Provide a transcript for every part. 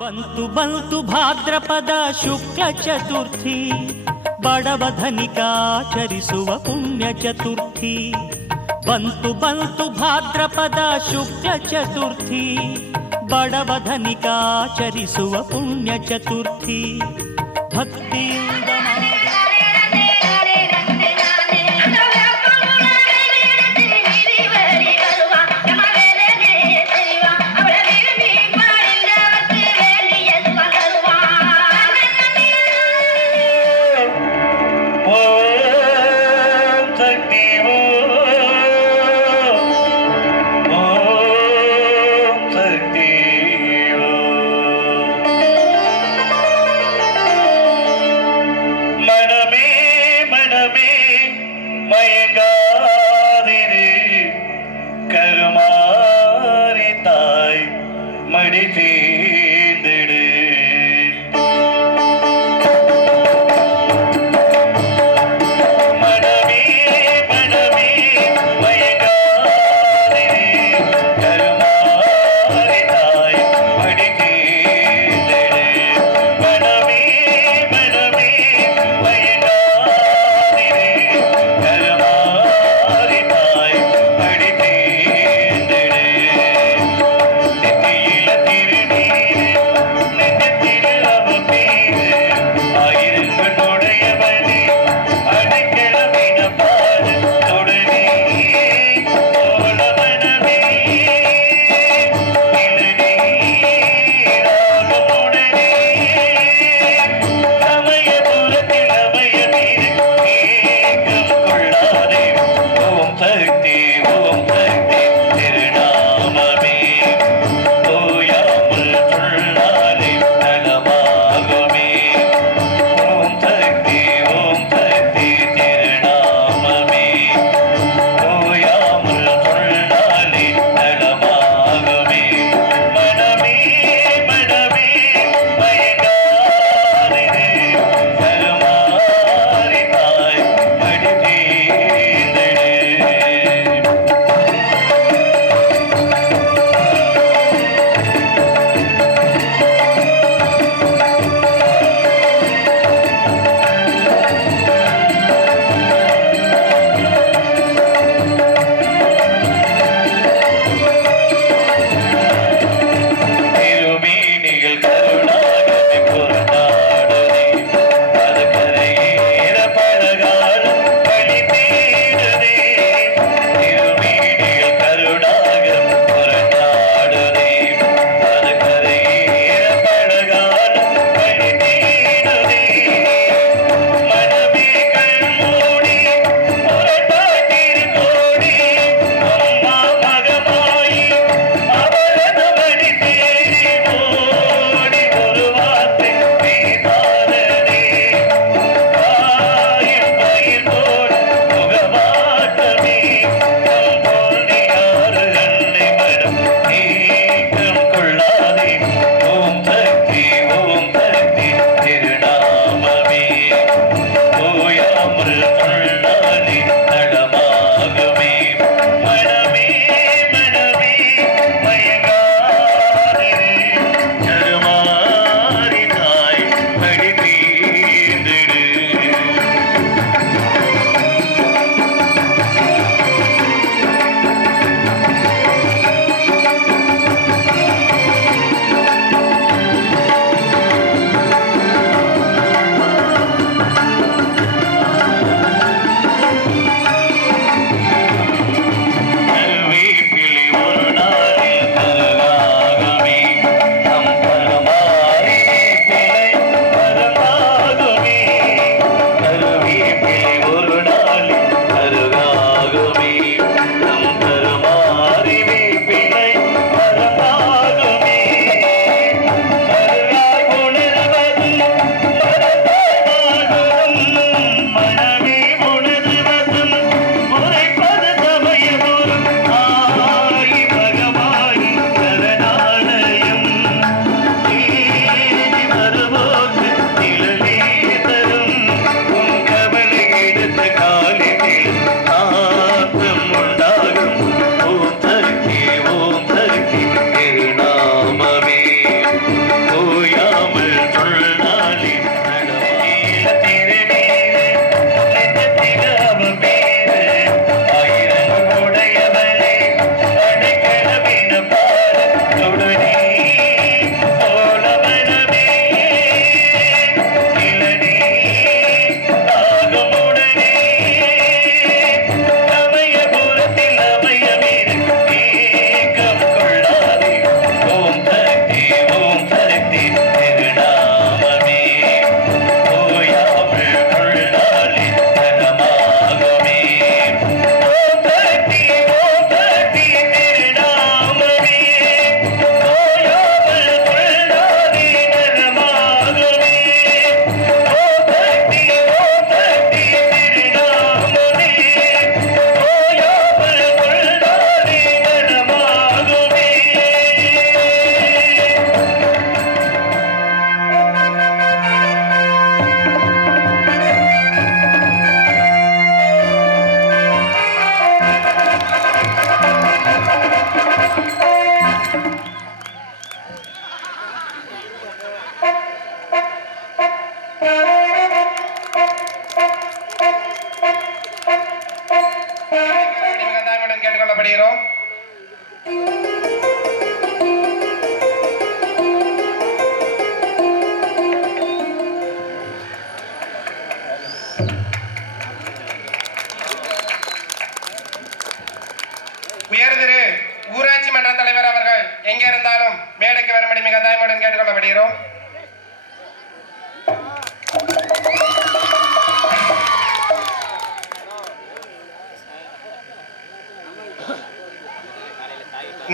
ಬಂತು ಬಂತು ಭಾದ್ರಪದ ಶುಕ್ಲ ಚತುರ್ಥಿ, ಬಡವ ಧನಿಕಾಚರಿಸುವ ಪುಣ್ಯ ಚತುರ್ಥಿ. ಬಂತು ಬಂತು ಭಾದ್ರಪದ ಶುಕ್ಲ ಚತುರ್ಥಿ, ಬಡವ ಧನಿಕಾಚರಿಸುವ ಪುಣ್ಯ ಚತುರ್ಥಿ. ಭಕ್ತಿಯಿಂದ கேட்டுக்கொள்ளப்படுகிறோம்.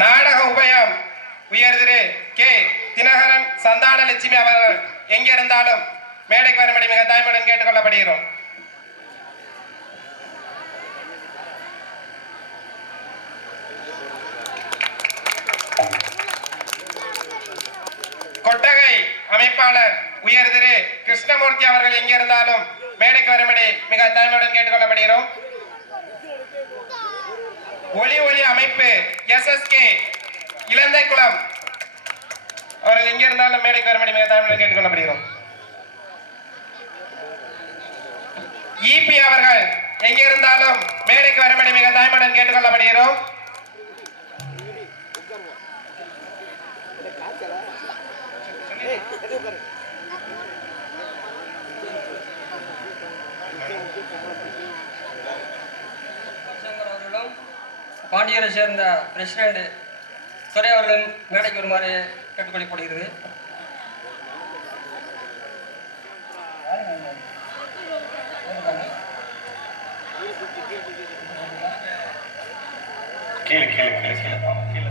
நாடக உபயம் உயர் திரு கே தினகரன் சந்தான லட்சுமி அவர்கள் எங்க இருந்தாலும் மேடைக்கு வரும்படி மிக தாய்மையுடன் கேட்டுக்கொள்ளப்படுகிறோம். கொட்டகை அமைப்பாளர் உயர் திரு கிருஷ்ணமூர்த்தி அவர்கள் எங்க இருந்தாலும் மேடைக்கு வரும்படி மிக தாய்மையுடன் கேட்டுக்கொள்ளப்படுகிறோம். ஒளி ஒளி அமைப்பு SSK இளந்தைக்குளம் அவர்கள் எங்க இருந்தாலும் மேடைக்கு வரும்படி மிக தாழ்மையுடன் கேட்டுக்கொள்ளப்படுகிறோம். EP அவர்கள் எங்க இருந்தாலும் மேடைக்கு வரும்படி மிக தாழ்மையுடன் கேட்டுக்கொள்ளப்படுகிறோம். பாண்டியரை சேர்ந்த பிரசிடென்ட் துறை அவர்கள் மேடைக்கு வருமாறு கேட்டுக்கொள்ளப்படுகிறது. கீழே கீழே கீழே கீழே கீழே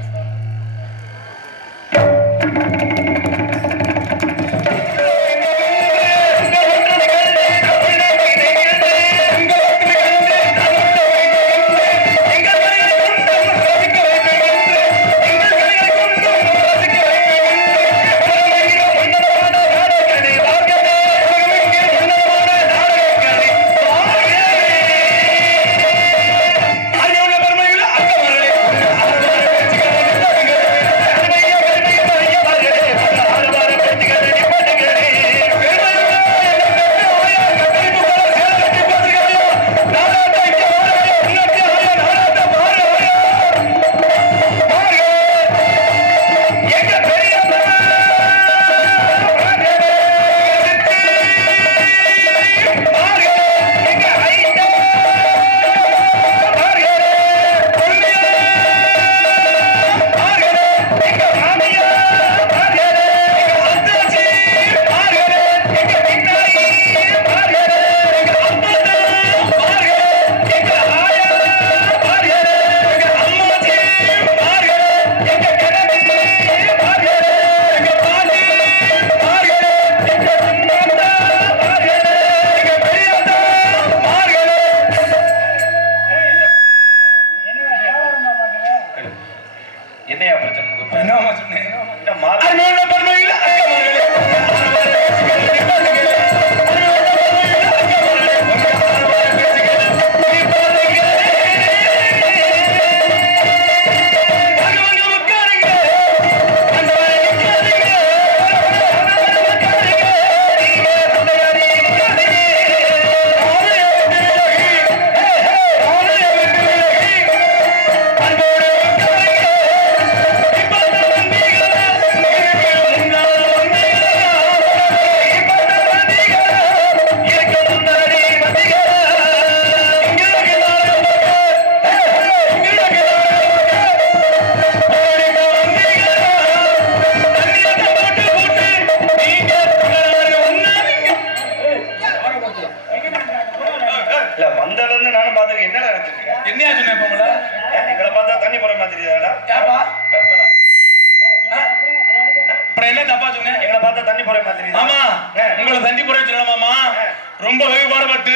ரொம்ப வெகுபாடுபட்டு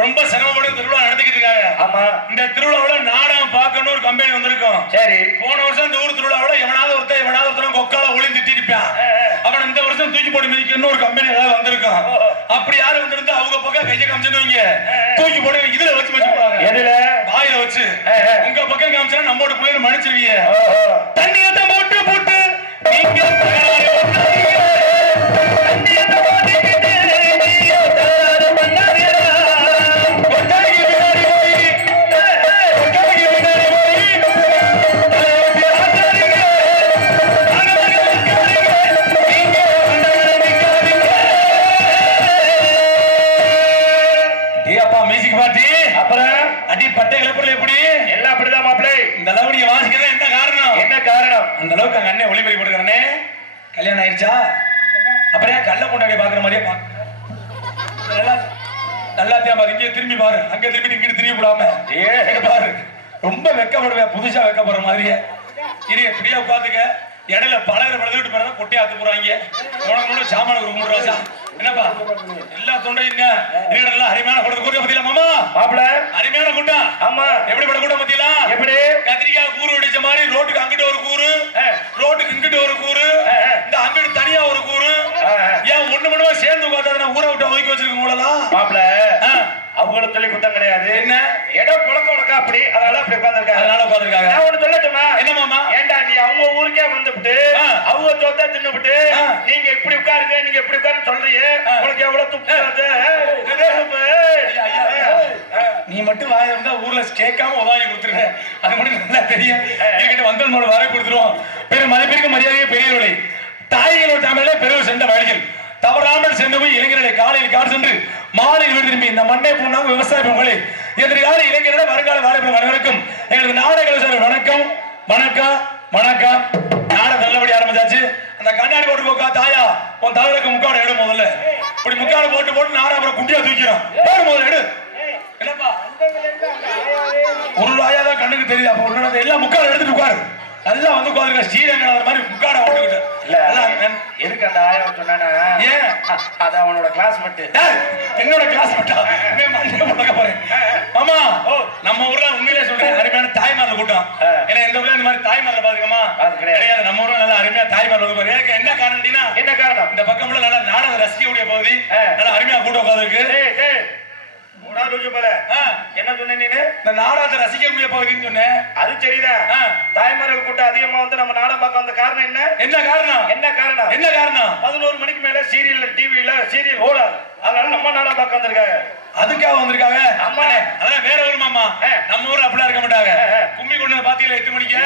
ரொம்ப சிரமப்பட்டு திருவிழா நடத்திக்கிட்டு இருக்காங்க. ஆமா, இந்த திருவிழாவில நாடகம் பார்க்கணும் ஒரு கம்பெனி வந்திருக்கும். சரி, போன வருஷம் இந்த ஊர் திருவிழாவில எவனாவது ஒருத்தன் கொக்கால ஒளிந்துட்டு இருப்பான். அவன் இந்த வருஷம் தூக்கி போட்டு மிதிக்கணும் ஒரு கம்பெனி ஏதாவது வந்திருக்கும். அப்படி யாரும் வந்திருந்தா அவங்க பக்கம் கையை காமிச்சுடுவீங்க, தூக்கி போட்டு இதுல வச்சு வச்சுப்பாங்க. எதுல? வாயில வச்சு. உங்க பக்கம் காமிச்சா நம்மோட பிள்ளைங்க மன்னிச்சிருவீங்க. தண்ணியத்தை போட்டு போட்டு நீங்க அந்த அளவுக்கு அங்க அண்ணன் ஒளிபரி போட்டுக்கிறனே. கல்யாணம் ஆயிடுச்சா? அப்புறம் ஏன் கள்ள கொண்டாடி பாக்குற மாதிரியே நல்லா நல்லாத்தையா பாரு, இங்கே திரும்பி பாரு, அங்க திரும்பி இங்கிட்டு திரும்பி விடாம பாரு. ரொம்ப வெக்கப்படுவேன், புதுசா வெக்கப்படுற மாதிரியே. இரு இப்படியே உட்காந்துக்க. இடையில பழகிற பழகிட்டு பிறகு கொட்டையை அத்து போறாங்க. உனக்கு சாமான ஒரு 3 ரூபா என்னப்பா எல்லா தொண்டையுங்க எல்லாம் அருமையான கூட்டம் கூட்ட பத்தியில மாமா மாப்பிள அருமையான கூட்டம். ஆமா எப்படிப்பட்ட கூட்டம் பத்தியில எப்படி கத்திரிக்காய் கூறு அடிச்ச மாதிரி ரோட்டுக்கு அங்கிட்டு ஒரு கூறு, ரோட்டுக்கு இங்கிட்டு ஒரு கூறு, இந்த அங்கிட்டு தனியா ஒரு கூறு. ஏன் ஒண்ணு மணிவா சேர்ந்து உட்காந்து ஊரை விட்டு ஒதுக்கி வச்சிருக்கோங்களா மாப்பிள? அவங்களுக்கு சொல்லி குத்தம் கிடையாது. என்ன இடம் புழக்க உனக்கா அப்படி அதனால அப்படி உட்காந்துருக்காங்க. அதனால உட்காந்துருக்காங்க. நான் ஒண்ணு சொல்லட்டுமா? என்ன மாமா? ஏண்டா நீ அவங்க ஊருக்கே வந்துவிட்டு அவங்க சொத்தை தின்னுபிட்டு நீங்க இப்படி உட்காருங்க நீங்க இப்படி உட்காருன்னு சொல்றீங்க. உனக்கு எவ்வளவு துப்பு? நீ மட்டும் வாய இருந்தா ஊர்ல கேட்காம உதவி கொடுத்துருக்க. அது மட்டும் நல்லா தெரியும். என்கிட்ட வந்தவனோட வரை கொடுத்துருவோம். பெரும் மதிப்பிற்கு மரியாதையை பெரியவர்களை தாய்களோட தமிழே பெருவு சென்ற வழிகள் தவறாமல் சென்று போய் இளைஞர்களை காலையில் காடு சென்று மாலையில் வீடு திரும்பி இந்த மண்ணை பூண்டாக விவசாய பொங்கலை எதிர்கால இளைஞர்களை வருங்கால வாழைப்பழம் அனைவருக்கும் எங்களுக்கு நாடக வணக்கம் வணக்கம் வணக்கம். நாடக நல்லபடி ஆரம்பிச்சாச்சு. அந்த கண்ணாடி போட்டு போக்கா தாயா உன் தலைவருக்கு முக்காடு எடு. முதல்ல இப்படி முக்காடு போட்டு போட்டு நாடா அப்புறம் குட்டியா தூக்கிறோம். போடு முதல்ல எடு. என்னப்பா ஒரு ராயா தான் கண்ணுக்கு தெரியுது. அப்ப உன்னோட எல்லா முக்காடு எடுத்துட்டு உட்காரு. நல்லா வந்து உட்காந்துருக்க ஸ்ரீரங்கன் மாதிரி முக்காட ஓட்டுக்கிட்டு இல்ல எதுக்கு அந்த ஆயிரம் சொன்னா ஏன் அது அவனோட கிளாஸ் மட்டும் என்னோட கிளாஸ் மட்டும் போறேன் மாமா. நம்ம ஊர்ல உண்மையிலே சொல்றேன் அருமையான தாய்மார்ல கூட்டம். ஏன்னா எந்த ஊர்ல இந்த மாதிரி தாய்மார்ல பாத்துக்கமா கிடையாது. நம்ம ஊர்ல நல்லா அருமையா தாய்மார்ல வந்து எனக்கு என்ன காரணம்னா என்ன காரணம் இந்த பக்கம் நல்லா நாடக ரசிக்கக்கூடிய பகுதி நல்லா அருமையா கூட்டம் உட்காந்துருக்கு. என்ன சொன்ன நீ இந்த நாடகத்தை ரசிக்கக்கூடிய பகுதின்னு சொன்னேன். அது சரிதான். தாய்மார்கள் கூட்டம் அதிகமா வந்து நம்ம நாடகம் பார்க்க வந்த காரணம் என்ன? என்ன காரணம்? என்ன காரணம்? என்ன காரணம்? 11 மணிக்கு மேல சீரியல்ல டிவில சீரியல் ஓடாது. அதனால நம்ம நாடகம் பார்க்க வந்திருக்காங்க. அதுக்காக வந்திருக்காங்க. ஆமா அதெல்லாம் வேற ஊர் மாமா. நம்ம ஊர்ல அப்படிலாம் இருக்க மாட்டாங்க. கும்மி கொண்டு பாத்தீங்களா 8 மணிக்கு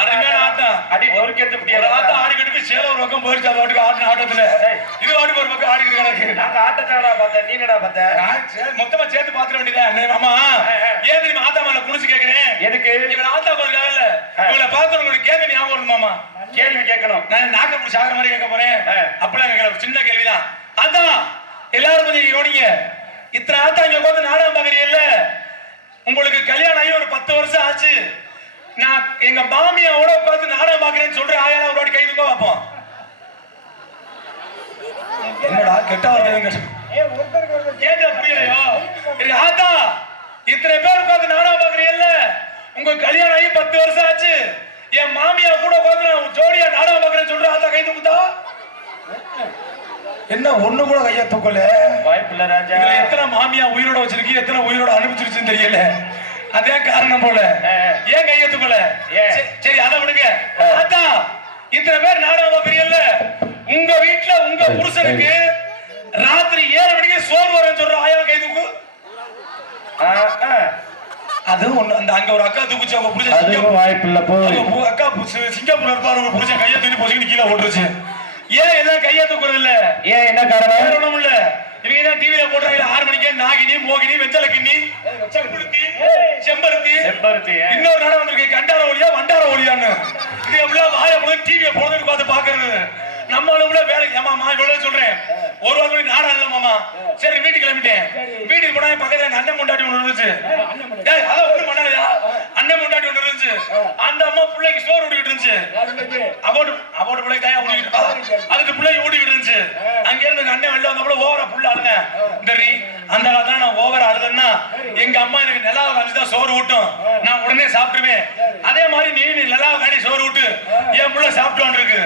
அருமையான ஆட்டம் அடி ஒரு கேத்து முடியாது. ஆட்டம் ஆடிக்கிட்டு சேல ஒரு பக்கம் போயிடுச்சு. அது வாட்டுக்கு ஆடின ஆட்டத்துல இது வாட்டுக்கு ஒரு பக்கம் ஆடிக்கிட்டு கிடக்கு. நாங்க ஆட்டத்தாடா பார்த்தேன். நீ என்னடா பார்த்த? மொத்தமா சேர்த்து பாத்துற வேண்டியதா மாமா. ஏன் தெரியுமா ஆத்தா மேல குனிச்சு கேக்குறேன்? எதுக்கு? இவன் ஆத்தா போறாங்க இல்ல இவளை பார்த்தவங்களுக்கு கேட்க ஞாபகம் வருது மாமா. கேள்வி கேட்கணும். நான் நாக்க பிடிச்சி ஆகிற மாதிரி கேட்க போறேன். அப்பெல்லாம் கேட்கல சின்ன கேள்விதான். அதான் எல்லாரும் கொஞ்சம் யோனிங்க. இத்தனை ஆத்தா இங்க உட்காந்து நாடகம் பாக்குறீங்கல்ல. உங்களுக்கு கல்யாணம் ஆகி ஒரு 10 வருஷம் ஆச்சு. நான் எங்க மாமியாவோட உட்காந்து நாடகம் பாக்குறேன்னு சொல்றேன். ஆயால ஒரு வாட்டி கை தூக்க பார்ப்போம். என்னடா கெட்ட வார்த்தை கேட்ட புரியலையோ? ஆத்தா இத்தனை பேர் உட்காந்து நாடகம் பாக்குறீங்கல்ல. உங்க கல்யாணம் ஆகி 10 வருஷம் ஆச்சு. என் மாமியா கூட உட்காந்து நான் ஜோடியா நாடகம் பாக்குறேன்னு சொல்றேன். ஆத்தா கை தூக்குதா? என்ன ஒண்ணு கூட கையா தூக்கல? வாய்ப்பில்ல ராஜா. எத்தனை மாமியா உயிரோட வச்சிருக்கு எத்தனை உயிரோட அனுப்பிச்சிருச்சுன்னு தெரியல. அதே காரணம் போல ஏன் கைய தூக்கல? சரி அதை விடுங்க. ஆத்தா இத்தனை பேர் நாடகம் பாக்குறீங்கல்ல. உங்க வீட்டுல உங்க புருஷனுக்கு ராத்திரி 7 மணிக்கு சோறு வரேன்னு சொல்ற ஆயா கை தூக்கு. அது ஒண்ணு. அந்த அங்க ஒரு அக்கா தூக்குச்சு. அவங்க புருஷன் வாய்ப்பில்ல போய் அக்கா சிங்கப்பூர்ல இருப்பாரு. ஒரு புருஷன் கையை தூக்கி பொசுக்கிட்டு கீழே ஓட்டுருச்சு. ஏன் எல்லாம் கையை தூக்குறது இல்ல? ஏன் என்ன காரணம்? ஒண்ணும் இல்ல. இவங்க தான் டிவில போடுறாங்க 6 மணிக்கு நாகினி மோகினி வெஞ்சல கிண்ணி செம்பருத்தி இன்னொரு நாடகம் வந்திருக்கு கண்டார ஒளியா வண்டார ஒளியான்னு. இது எவ்வளவு வாய போது டிவியை போடுறதுக்கு பார்த்து பாக்குறது. நம்ம அளவுல வேலை ஏமாமா இவ்வளவு சொல்றேன். ஒரு வாரம் நாடகம் இல்ல மாமா. சரி வீட்டுக்கு கிளம்பிட்டேன். வீட்டுக்கு போனா பக்கத்துல எங்க அண்ணன் முண்டாட்டி ஒண்ணு இருந்துச்சு. அதான் ஒண்ணு பண்ணலையா? அண்ணன் முண்டாட்டி ஒண்ணு இருந்துச்சு. அந்த அம்மா பிள்ளைக்கு சோறு ஊட்டிக்கிட்டு இருந்துச்சு. அவோட பிள்ளை தாயா ஊட்டிக்கிட்டு அதுக்கு பிள்ளைக்கு ஊட்டிக்கிட்டு இருந்துச்சு. அங்க இருந்து அண்ணன் வெளில வந்தப்போ ஓவரா புள்ள அழுங்க. சரி அந்த காலத்துல நான் ஓவரா அழுதுன்னா எங்க அம்மா எனக்கு நிலாவை காமிச்சுதான் சோறு ஊட்டும். நான் உடனே சாப்பிட்டுவேன். அதே மாதிரி நீ நிலாவை காட்டி சோறு ஊட்டு என் புள்ள சாப்பிட்டு இருக்கு.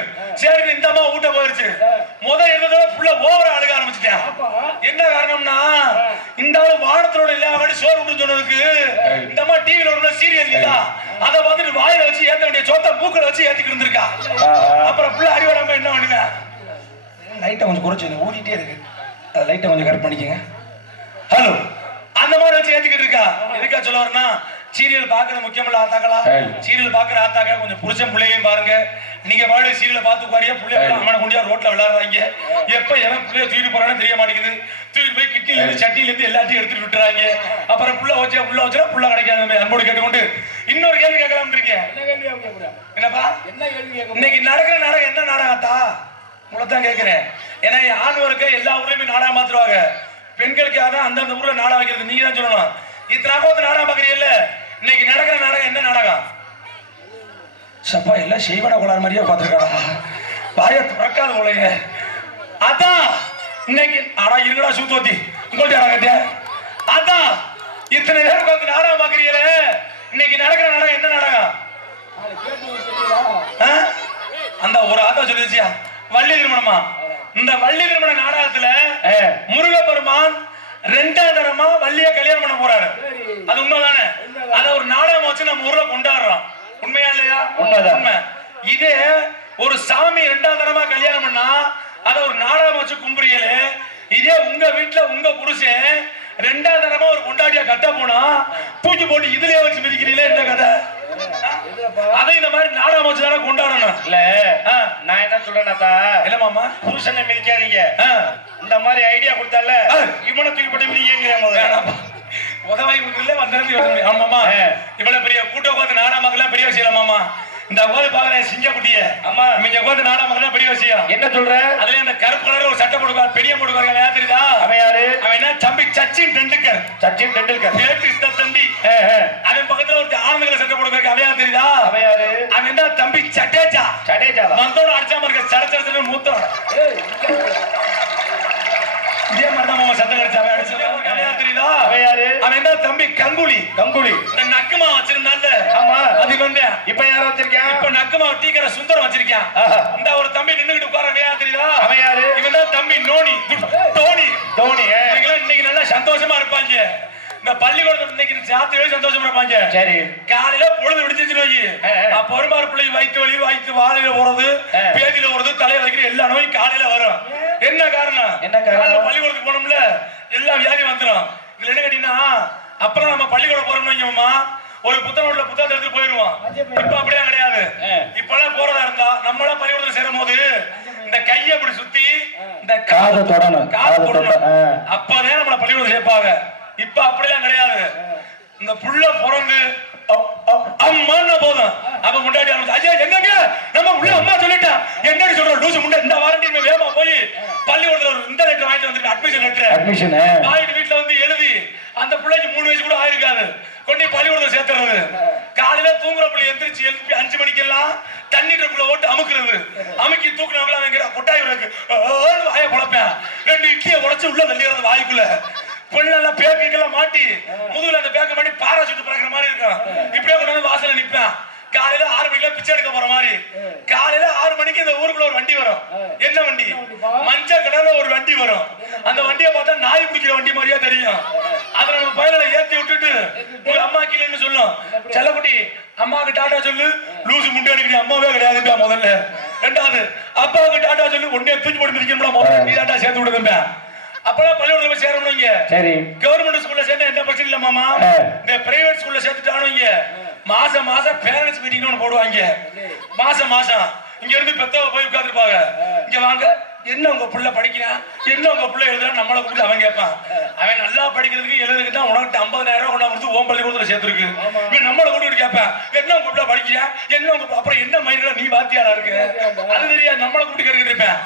சரி இந்த அம்மா ஊட்ட போயிருச்சு. இருந்ததோட புள்ள ஓவரா அழுக ஆரம்பிச்சுட்டேன். என்ன காரணம்னா இந்த ஆளு வானத்தோட இல்லாம சோறு ஊட்டு சொன்னதுக்கு இந்த அம்மா டிவில ஒரு சீரியல் இல்ல அதை பார்த்துட்டு வாயில வச்சு ஏத்த வேண்டிய சோத்த மூக்கல வச்சு ஏத்திக்கிட்டு இருந்திருக்கா. அப்புறம் புள்ள அடிவாடாம என்ன பண்ணுங்க லைட்டை கொஞ்சம் குறைச்சு ஊதிட்டே இருக்கு. லைட்டை கொஞ்சம் கரெக்ட் பண்ணிக்கங்க. ஹலோ அந்த மாதிரி வச்சு ஏத்திக்கிட்டு இருக்கா. எதுக்கா சொல்ல வரனா சீரியல் பாக்குறது முக்கியமில்ல ஆத்தாக்களா. சீரியல் பாக்குற ஆத்தாக்க கொஞ்சம் புருஷன் பிள்ளையும் பாருங்க. நீங்க பாடு சீரியலை பார்த்து பாரியா பிள்ளைங்க அம்மனை கொண்டியா ரோட்ல விளையாடுறாங்க. எப்ப எவன் பிள்ளைய தூக்கிட்டு போறான்னு தெரிய மாட்டேங்குது. தூக்கிட்டு போய் கிட்டில இருந்து சட்டியில இருந்து எல்லாத்தையும் எடுத்துட்டு விட்டுறாங்க. அப்புறம் புள்ள வச்சா புள்ள கிடைக்காது. அன்போடு கேட்டுக்கொண்டு இன்னொரு கேள்வி கேட்கலாம் இருக்கேன். என்னப்பா இன்னைக்கு நடக்கிற நாடகம் என்ன நாடகம் ஆத்தா? உங்களைத்தான் கேட்கிறேன். ஏன்னா ஆண்வருக்கு எல்லா ஊர்லயுமே நாடகம் மாத்துருவாங்க, பெண்களுக்காக தான் அந்தந்த ஊர்ல நாடகம் வைக்கிறது. நீங்க தான் சொல்லணும். இத்தனாவது நாடகம் பாக்குறீங்கல்ல, இன்னைக்கு நடக்கிற நாடகம் என்ன நாடகம்? சப்பா எல்லாம் செய்வன கோளாறு மாதிரியே பார்த்துருக்காடா, வாய துறக்காத போலங்க. அதான் இன்னைக்கு ஆனா இருக்கடா சூத்தோத்தி உங்கள்ட்ட கட்டிய. அதான் இத்தனை பேருக்கு வந்து நாடகம் பாக்குறீங்களே, இன்னைக்கு நடக்கிற நாடகம் என்ன நாடகம்? அந்த ஒரு ஆத்தா சொல்லிச்சியா வள்ளி திருமணமா? இந்த வள்ளி திருமண நாடகத்துல முருகப்பெருமான் 2வது தரமா வள்ளிய கல்யாணம் பண்ண போறாரு. அது உண்மைதானே? அத ஒரு நாடகம் வச்சு நம்ம ஊர்ல கொண்டாடுறோம். உண்மையா இல்லையா? உண்மை. இதே ஒரு சாமி 2வது தரமா கல்யாணம் பண்ணா அத ஒரு நாடகம் வச்சு கும்புறீங்களே, இதே உங்க வீட்டுல உங்க புருஷன் 2வது தரமா ஒரு கொண்டாடியா கட்ட போனா தூக்கி போட்டு இதுலயே வச்சு மிதிக்கிறீங்களே, என்ன கதை? அதை இந்த மாதிரி நாடகம் வச்சுதானே கொண்டாடணும். இல்ல நான் என்ன சொல்றேன்னாத்தா, இல்ல மாமா புருஷனை மிதிக்காதீங்க. இந்த மாதிரி ஐடியா கொடுத்தால இவனை தூக்கி போட்டு மிதிங்க. உதவாய் வந்து ஆமாமா இவ்வளவு பெரிய கூட்ட உட்காந்து நாடகம் பார்க்கலாம் பெரிய விஷயம் மாமா. இந்த உட்காந்து பாக்குறேன் சிங்கக்குட்டிய. ஆமா நீங்க உட்காந்து நாடகம் பார்க்கலாம் பெரிய விஷயம். என்ன சொல்ற? அதுல அந்த கருப்பு கலர் ஒரு சட்டை போடுவார், பெரிய போடுவார்கள். யார் தெரியுதா? அவன் யாரு? அவன் என்ன தம்பி சச்சின் டெண்டுல்கர். சச்சின் டெண்டுல்கர் தம்பி. அவன் பக்கத்துல ஒரு ஆனந்தங்கள சட்டை போடுவார். அவன் யார் தெரியுதா? அவன் யாரு? அவன் என்ன தம்பி சட்டேஜா. சட்டேஜா மந்தோட அடிச்சாம இருக்க சடச்சடன்னு மூத்தோட இதே மாதிரிதான் மாமா சத்தம் அடிச்சா. அவன் அடிச்சா தெரியுதா? அவன் யாரு? அவன் என்ன தம்பி கங்குலி. கங்குலி இந்த நக்குமா வச்சிருந்தான்ல. ஆமா அது வந்து இப்ப யார வச்சிருக்கான்? இப்ப நக்குமா டீக்கர சுந்தரம் வச்சிருக்கான். இந்த ஒரு தம்பி நின்னுகிட்டு உட்கார்றவே யார் தெரியுதா? அவன் யாரு? இவன் தான் தம்பி நோனி டோனி. டோனி இன்னைக்கு நல்லா சந்தோஷமா இருப்பாங்க. இந்த பள்ளிக்கூடத்துல இன்னைக்கு ராத்திரி சந்தோஷமா இருப்பாங்க. சரி காலையில பொழுது விடிச்சிருச்சு வை, பொறுமாறு பிள்ளை வயிற்று வலி வயிற்று வாழையில போறது பேதியில போறது தலையில வைக்கிற எல்லா நோயும் காலையில வரும். என்ன காரணம்? என்ன காரணம்? பள்ளிக்கூடத்துக்கு போனோம்ல எல்லா வியாதியும் வந்துடும். இதுல என்ன கேட்டீங்கன்னா, அப்புறம் நம்ம பள்ளிக்கூடம் போறோம்னு வைங்கம்மா, ஒரு புத்தகத்துல புத்தகத்தை எடுத்து போயிருவோம். இப்ப அப்படியே கிடையாது. இப்பெல்லாம் போறதா இருந்தா நம்மளா பள்ளிக்கூடத்துல சேரும் போது இந்த கையை அப்படி சுத்தி இந்த காதை தொடணும். அப்பதான் நம்மள பள்ளிக்கூடத்துல சேர்ப்பாங்க. இப்ப அப்படிலாம் கிடையாது. இந்த புள்ள பிறந்து அம்மா போதும் அப்ப முன்னாடி ஐயா என்னங்க நம்ம உள்ள அம்மா சொல்லிட்டா என்னடி சொல்றோம் லூசு முண்டை இந்த வாரண்டி வேகமா போய் பள்ளிக்கூடத்துல ஒரு இந்த லெட்டர் வாங்கிட்டு வந்துட்டு அட்மிஷன் லெட்டர் வாங்கிட்டு வீட்டுல வந்து எழுதி அந்த பிள்ளைக்கு 3 வயசு கூட ஆயிருக்காது கொண்டு பள்ளிக்கூடத்தை சேர்த்துறது. காலையில தூங்குற பிள்ளை எந்திரிச்சு எழுப்பி 5 மணிக்கெல்லாம் தண்ணி ட்ரம்ல ஓட்டு அமுக்குறது. அமுக்கி தூக்குனவங்களா வைக்கிற கொட்டாய் வாய பொழப்பேன் 2 இட்லியை உடைச்சு உள்ள தள்ளிடுறது வாய்க்குள்ள. பெண்ணெல்லாம் பேக்கெல்லாம் மாட்டி முதுகுல அந்த பேக்க மாட்டி பாராசூட் பறக்கிற மாதிரி இருக்கும். இப்படியே கொண்டு வந்து வாசல்ல நிப்பேன். காலையில 6 மணிக்கு பிச்சை எடுக்க போற மாதிரி. காலையில 6 மணிக்கு இந்த ஊருக்குள்ள ஒரு வண்டி வரும். என்ன வண்டி? மஞ்சள் கலர்ல ஒரு வண்டி வரும். அந்த வண்டியை பார்த்தா நாய் பிடிக்கிற வண்டி மாதிரியா தெரியும். அதுல நம்ம பயில ஏத்தி விட்டுட்டு உங்க அம்மா கீழன்னு சொல்லும், செல்லக்குட்டி அம்மாவுக்கு டாட்டா சொல்லு. லூசு முண்டை அடிக்கிற அம்மாவே கிடையாதுப்பா முதல்ல. 2வது அப்பாவுக்கு டாட்டா சொல்லு. உடனே தூக்கி போட்டு மிதிக்கணும்னா முதல்ல நீ டாட்டா சேர்த்து விடுதும்பா. அப்பதான் பள்ளிக்கூடத்துல போய் சேரணும். இங்க சரி கவர்மெண்ட் ஸ்கூல்ல சேர்ந்தா எந்த பிரச்சனை இல்ல மாமா. இந்த பிரைவேட் ஸ்கூல்ல சேர்த்துட்டானு இங்க மாசம் பேரண்ட்ஸ் மீட்டிங் ஒன்று போடுவாங்க. மாசம் இங்க இருந்து பெத்தவ போய் உட்கார்ந்துருப்பாங்க. இங்க வாங்க என்ன உங்க புள்ள படிக்கிறான், என்ன உங்க புள்ள எழுதுறான் நம்மளை கூப்பிட்டு அவன் கேட்பான். அவன் நல்லா படிக்கிறதுக்கு எழுதுறதுக்கு தான் உனக்கு 50,000 ரூபாய் கொண்டா கொடுத்து ஓம் பள்ளிக்கூடத்துல சேர்த்துருக்கு. இவன் நம்மளை கூப்பிட்டு கேட்பேன் என்ன உங்க புள்ள படிக்கிறா, என்ன உங்க அப்புறம் என்ன மயில நீ வாத்தியாரா இருக்கு அது தெரியாது. நம்மளை கூப்பிட்டு கேட்டுக்கிட்டு இருப்பேன்.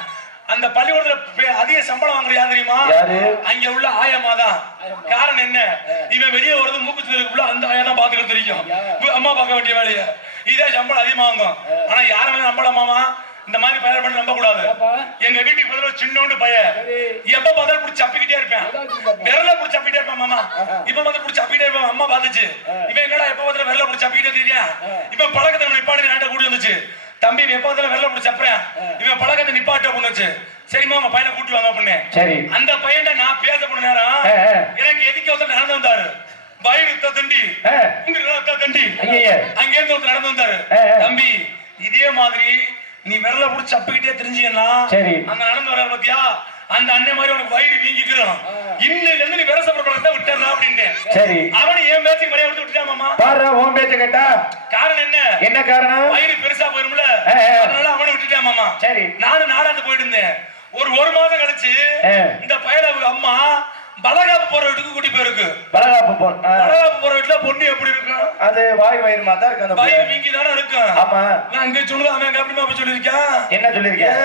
அந்த பள்ளிக்கூடத்துல அதிக சம்பளம் வாங்குற யார் தெரியுமா? அங்க உள்ள ஆயமா தான். காரணம் என்ன? இவன் வெளியே வருது மூக்குச்சலுக்குள்ள அந்த ஆயா தான் பாத்துக்கிட்டு தெரியும். அம்மா பார்க்க வேண்டிய வேலைய இதே சம்பளம் அதிகமா வாங்கும். ஆனா யாருமே நம்பலாமா? இந்த மாதிரி பயிர் பண்ணி நம்ப கூடாது. எங்க வீட்டுக்கு பதில சின்னோண்டு பையன் எப்ப பார்த்தாலும் பிடிச்சி அப்பிக்கிட்டே இருப்பேன். விரல பிடிச்சி அப்பிட்டே இருப்பேன் மாமா. இப்ப வந்து பிடிச்சி அப்பிட்டே இருப்பேன். அம்மா பாத்துச்சு இவன் என்னடா எப்ப பார்த்தாலும் விரல பிடிச்சி அப்பிக்கிட்டே தெரியா. இப்ப பழக்கத்தை நிப்பாட்டி நாட்ட கூட்டி வந்துச்சு. தம்பி எப்ப பார்த்தாலும் விரல பிடிச்சி அப்புறேன் இவன் பழக்கத்தை நிப்பாட்ட பண்ணுச்சு. சரிமா உங்க பையனை கூட்டி வாங்க பண்ணு. சரி அந்த பையன் நான் பேச போன நேரம் எனக்கு எதுக்கு வந்து நடந்து வந்தாரு. வயிறு தண்டி தண்டி அங்க இருந்து நடந்து வந்தாரு. தம்பி இதே மாதிரி நீ விரல புடிச்சு அப்பிக்கிட்டே தெரிஞ்சீங்கன்னா அந்த நடந்து வர பத்தியா அந்த அண்ணன் மாதிரி உனக்கு வயிறு வீங்கிக்கிறோம். இன்னையில இருந்து நீ விரச பழக்கத்தை விட்டுறா அப்படின்னு. சரி அவனு என் பேச்சுக்கு மரியாதை கொடுத்து விட்டுட்டா மாமா. பாரு உன் பேச்ச கேட்டா காரணம் என்ன? என்ன காரணம்? வயிறு பெருசா போயிரும்ல அதனால அவனை விட்டுட்டா மாமா. சரி நானும் நாடாத்து போயிட்டு இருந்தேன். ஒரு மாதம் கழிச்சு இந்த பயல அம்மா பலகாப்பு போற வீட்டுக்கு கூட்டி போயிருக்கு. பலகாப்பு பலகாப்பு போற வீட்டுல பொண்ணு எப்படி இருக்கும்? அது வாய் வயிறுமா தான் இருக்கு. அந்த வயிறு வீங்கி தானே இருக்கும். ஆமா. நான் அங்க சொன்னது அவன் எங்க அப்படிமா போய் சொல்லியிருக்கான். என்ன சொல்லியிருக்கேன்?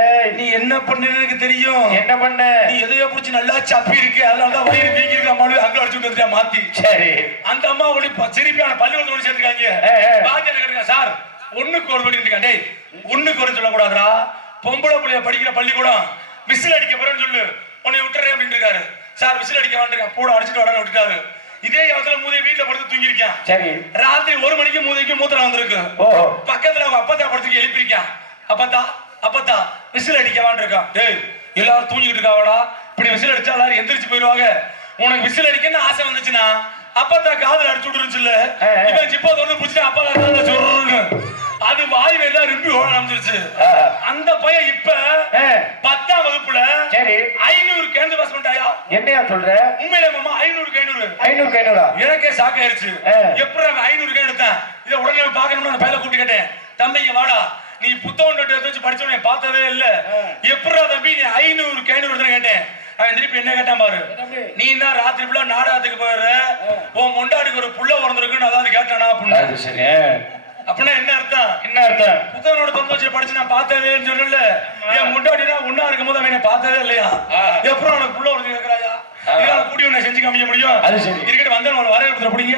ஏய் நீ என்ன பண்ணேன்னு எனக்கு தெரியும். என்ன பண்ண? நீ எதையோ பிடிச்சி நல்லா சப்பி இருக்கு, அதனாலதான் வயிறு வீங்கி இருக்கு. அம்மா அங்க அடிச்சு விட்டு மாத்தி. சரி. அந்த அம்மா ஒளி சிரிப்பியான பள்ளிக்கூடத்துல ஒளி சேர்த்துக்காங்க. பாக்கிய கேட்க சார் ஒண்ணுக்கு ஒரு படி இருக்கா. டேய் ஒண்ணுக்கு ஒரு சொல்லக்கூடாதுடா, பொம்பளை பிள்ளைய படிக்கிற பள்ளிக்கூடம், விசில் அடிக்க போறேன்னு சொல்லு, உன்னை விட்டுறேன் அப்படின்னு இருக்காரு. சார் விசில் அடிக்க வேண்டியிருக்கா, போட அடிச்சுட்டு வர விட்டுட்டாரு. இதே இடத்துல மூதைய வீட்டுல படுத்து தூங்கி இருக்கான். சரி. ராத்திரி 1 மணிக்கு மூதைக்கு மூத்திரம் வந்திருக்கு. பக்கத்துல அவங்க அப்பத்தா படுத்துக்கு எழுப்பிருக்கான். அப்பத்தா விசில் அடிக்க வேண்டியிருக்கான். டேய் எல்லாரும் தூங்கிட்டு இருக்காவடா, இப்படி விசில் அடிச்சா எல்லாரும் எந்திரிச்சு போயிருவாங்க. உனக்கு விசில் அடிக்கன்னு ஆசை வந்துச்சுன்னா அப்பத்தா காதல் அடிச்சு விட்டுருச்சுல்ல, இவன் ஜிப்பா தொடர்ந்து பிடிச்சிட்டு அப்பா காதல சொல்றன்னு அது வாய் வெளில ரிப்பி ஓட ஆரம்பிச்சிருச்சு. அந்த பையன் இப்ப 10ஆம் வகுப்புல சரி 500 கேந்து பாஸ் பண்ணிட்டாயா. என்னையா சொல்ற? உண்மையிலே மாமா 500 எனக்கே ஷாக் ஆயிருச்சு. எப்படி 500 எடுத்தேன் இத உடனே பாக்கணும்னு நான் பையல கூப்பிட்டு கேட்டேன். தம்பிங்க வாடா, நீ புத்தகம் நோட்டு வச்சு படிச்சவனே பார்த்ததே இல்ல, எப்படா தம்பி நீ 500 கேன்னு கேட்டேன். அவன் திருப்பி என்ன கேட்டான் பாரு, நீ தான் ராத்திரி ஃபுல்லா நாடகத்துக்கு போயிடுற, உன் மொண்டாடிக்கு ஒரு புள்ள பிறந்திருக்குன்னு அதாவது கேட்டானா அப்படின்னு. சரி அப்படின்னா என்ன அர்த்தம்? புத்தகனோட தொண்டு வச்சு படிச்சு நான் பார்த்ததேன்னு சொல்லல. என் முன்னாடினா ஒன்னா இருக்கும் போது அவனை பார்த்ததே இல்லையா, எப்பறம் உனக்கு புள்ள ஒரு கேட்கிறாயா, இதெல்லாம் கூடி உன்னை செஞ்சு காமிக்க முடியும். அது சரி இருக்கட்டும், வந்தா உனக்கு வரைய கொடுத்துட பிடிங்க.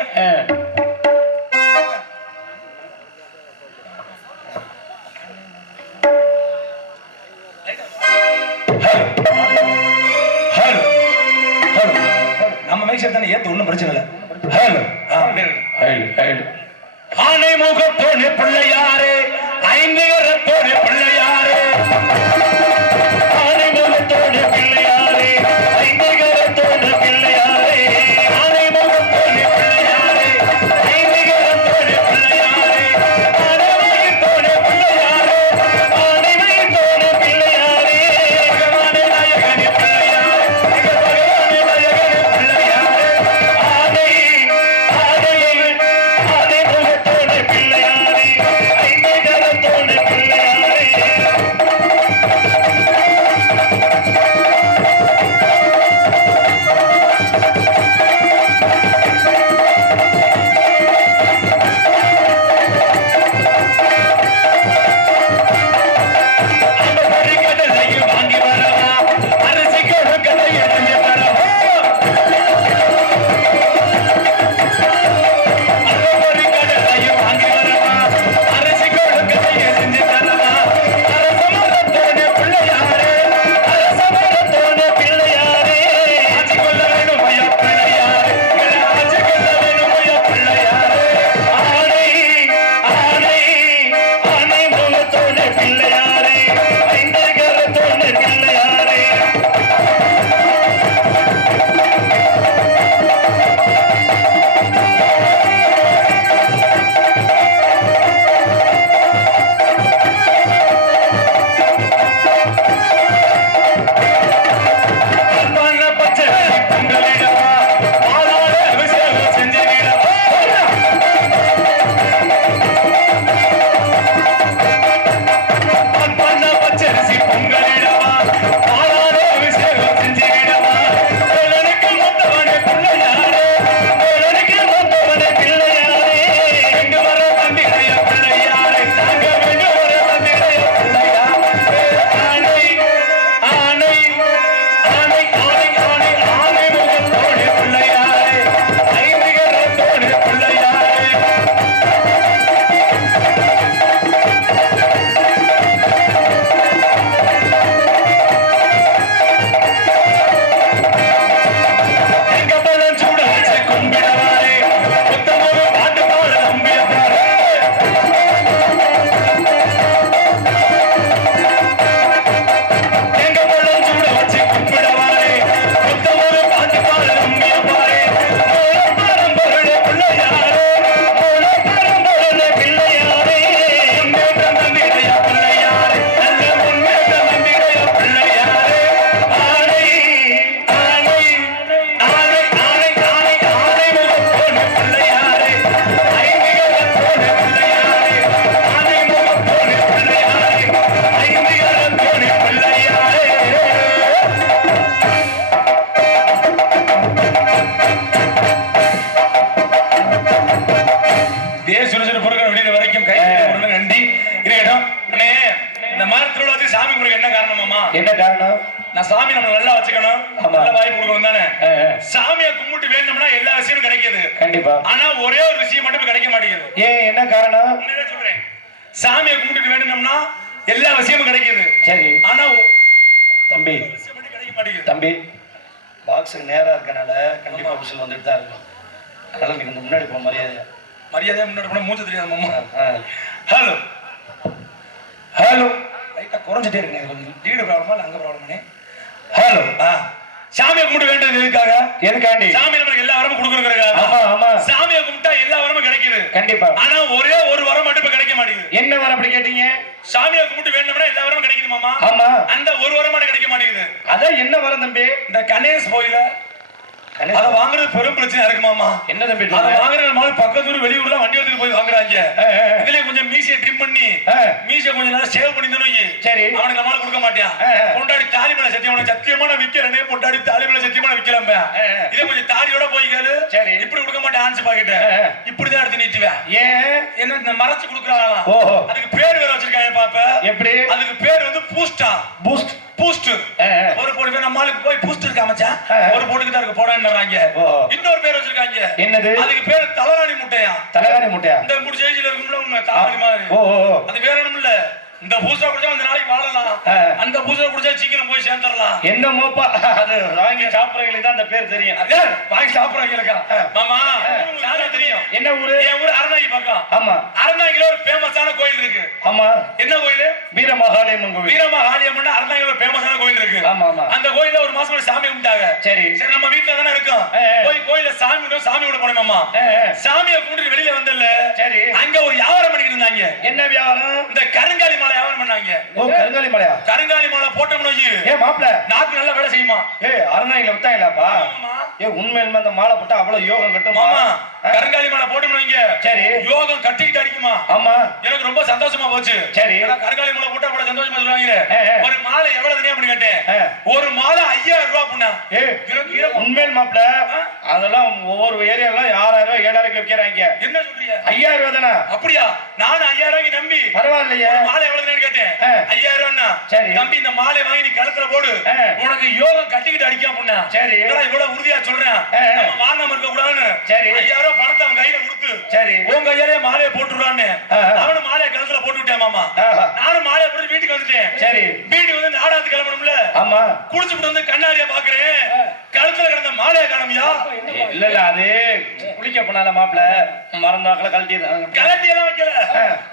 நம்ம மேக்ஸ் தானே ஏத்து ஒண்ணும் பிரச்சனை இல்லை. ஆனை முகத்தோடு பிள்ளையாரே, 5 கரத்தோடு பிள்ளையாரே, ஆனை முகத்தோடு பிள்ளையாரே, 5 கரத்தோடு பிள்ளையாரே, ஆனை முகத்தோடு பிள்ளையாரே, 5 கரத்தோடு பிள்ளையாரே, ஆனைமயத்தோடு பிள்ளையாரே, ஆனைமயத்தோடு பிள்ளையாரே, பகவானே நாயகனே பிள்ளையாரே, பகவானே நாயகனே பிள்ளையாரே, ஆனை முகத்தோடு பிள்ளையாரே, 5 கரத்தோடு பிள்ளையாரே. நான் சாமி நம்ம நல்லா வச்சுக்கணும், நல்ல வாய்ப்பு கொடுக்கணும் தானே. சாமியை கும்பிட்டு வேணும்னா எல்லா விஷயமும் கிடைக்குது கண்டிப்பா. ஆனா ஒரே ஒரு விஷயம் மட்டும் கிடைக்க மாட்டேங்குது. ஏன், என்ன காரணம்? சொல்றேன், சாமியை கும்பிட்டு வேணும்னா எல்லா விஷயமும் கிடைக்குது சரி, ஆனா தம்பி கிடைக்க மாட்டேங்குது. தம்பி பாக்ஸ் நேரா இருக்கனால கண்டிப்பா உசல் வந்துட்டு தான் இருக்கும். அதனால நீங்க முன்னாடி போ, மரியாதையா முன்னாடி போனா மூஞ்ச தெரியாது மாமா. ஹலோ ஹலோ, லைட்டா குறைஞ்சிட்டே இருக்கேன், கொஞ்சம் லீடு ப்ராப்ளமா இல்லை அங்க ப்ராப்ளமானே. ஹலோ, சாமியை கும்பிட்டு வேண்டியது எதுக்காக? எதுக்காண்டி? சாமி நமக்கு எல்லா வரமும் கொடுக்குறதுக்காக. ஆமா ஆமா, சாமியை கும்பிட்டா எல்லா வரமும் கிடைக்குது கண்டிப்பா. ஆனா ஒரே ஒரு வரம் மட்டும் இப்ப கிடைக்க மாட்டேங்குது. என்ன வரம் அப்படி கேட்டீங்க? சாமியை கும்பிட்டு வேணும்னா எல்லா வரமும் கிடைக்குது மாமா. ஆமா, அந்த ஒரு வரம் மட்டும் கிடைக்க மாட்டேங்குது. அதான் என்ன வரம் தம்பி? இந்த கணேஷ் கோயில அத வாங்குறது பெரும் பிரச்சனை இருக்கு மாமா. என்ன தம்பி? அத வாங்குறதுனால பக்கத்து ஊர் வெளியூர்ல வண்டி எடுத்து போய் வாங்குறாங்க. இதுலயே கொஞ்சம் மீசியை ட்ரிம் பண்ணி மீசியை கொஞ்சம் நேரம் சேவ் பண்ணி தரணும். சரி, அவனுக்கு நம்மளால கொடுக்க மாட்டான். கொண்டாடி தாலி மேல சத்தியமான விக்கிறனே, கொண்டாடி தாலி மேல சத்தியமான விக்கலாம்ப. இதே கொஞ்சம் தாலியோட போய் கேளு. சரி, இப்படி கொடுக்க மாட்டேன் ஆன்ஸ் பாக்கெட், இப்படிதான் எடுத்து நீட்டுவேன். ஏன் என்ன மறைச்சு கொடுக்குறாங்களா? அதுக்கு பேர் வேற வச்சிருக்காங்க பாப்ப. எப்படி? அதுக்கு பேர் வந்து பூஸ்டா. பூஸ்ட் பூஸ்ட் ஒரு போடு நம்மளுக்கு போய் பூஸ்ட் இருக்கா மச்சான், ஒரு போட்டுக்கு தான் இருக்கு போடான்றாங்க. இன்னொரு பேர் வச்சிருக்காங்க. என்னது? அதுக்கு பேர் தலகாணி முட்டையா. தலகாணி முட்டையா? இந்த முடி சேஞ்சில இருக்கும்ல தலகாணி மாதிரி. அது வேற ஒண்ணும் இல்ல. இந்த பூசா குடிச்சா அந்த நாளைக்கு வாழலாம், அந்த பூசா குடிச்சா சீக்கிரம் போய் சேர்ந்துடலாம். என்ன மோப்பா, அது வாங்கி சாப்பிடுறவங்களுக்கு தான் அந்த பேர் தெரியும். வாங்கி சாப்பிடுறவங்களுக்கா மாமா யாரா தெரியும்? என்ன ஊரு? என் ஊர் அரணாகி பக்கம். ஆமா, அரணாகில ஒரு ஃபேமஸான கோயில் இருக்கு. ஆமா, என்ன கோயில்? வீரமகாளியம்மன் கோயில். வீரமகாளியம்மன் அரணாகில ஒரு ஃபேமஸான கோயில் இருக்கு. ஆமா ஆமா, அந்த கோயில்ல ஒரு மாசம் சாமி கும்பிட்டாங்க. சரி சரி, நம்ம வீட்ல தானே இருக்கோம், போய் கோயில்ல சாமி கூட போனோம் மாமா. சாமியை கும்பிட்டு வெளியில வந்தல்ல. சரி, அங்க ஒரு வியாபாரம் பண்ணிட்டு இருந்தாங்க. என்ன வியாபாரம்? இந்த கருங்காலி வியாபாரம் பண்ணாங்க. ஓ, கருங்காலி மாலையா? கருங்காலி மாலை போட்டோம்னா ஏ மாப்ள நாக்கு நல்லா வேலை செய்யுமா? ஏ அரணாயில விட்டாங்களாப்பா? ஏ உண்மையில அந்த மாலை போட்டா அவ்வளவு யோகம் கட்டுமா? மாமா, கருங்காலி மாலை போட்டோம்னா சரி யோகம் கட்டிக்கிட்டு அடிக்குமா? ஆமா, எனக்கு ரொம்ப சந்தோஷமா போச்சு. சரி, கருங்காலி மாலை போட்டா அவ்வளவு சந்தோஷமா சொல்றாங்க. ஒரு மாலை எவ்வளவு தனியா பண்ணி கேட்டேன். ஒரு மாலை 5000 ரூபாய் புண்ணா. ஏ உண்மையில மாப்ள அதெல்லாம் ஒவ்வொரு ஏரியால 6000 ரூபாய் 7000 விக்கிறாங்க. என்ன சொல்றீங்க? 5000 ரூபாய் தானே? அப்படியா? நான் 5000 ரூபாய்க்கு நம்பி பரவாயில்லையே. மாலை எவ்வளவு கேட்டேன். 5000 ரூபாய். சரி தம்பி, இந்த மாலை வாங்கி நீ கழுத்துல போடு, உனக்கு யோகம் கட்டிக்கிட்டு அடிக்காம புண்ணா. சரி, இவ்வளவு உறுதியா சொல்றேன், நம்ம வாங்காம இருக்க கூடாதுன்னு. சரி, 5000 ரூபாய் பணத்தை அவன் கையில கொடுத்து சரி உன் கையாலே மாலையை போட்டுருவான்னு அவனு மாலையை கழுத்துல போட்டு விட்டேன் மாமா. நானும் மாலையை போட்டு வீட்டுக்கு வந்துட்டேன். சரி, வீட்டுக்கு வந்து நாடாத்து கிளம்பணும்ல. ஆமா, குளிச்சுட்டு வந்து கண்ணாடியா பாக்குறேன், கழுத்துல கிடந்த மாலையை காணோம்யா. இல்ல இல்ல, அது குளிக்க போனால மாப்பிள மறந்தாக்கல கழட்டி எல்லாம் வைக்கல.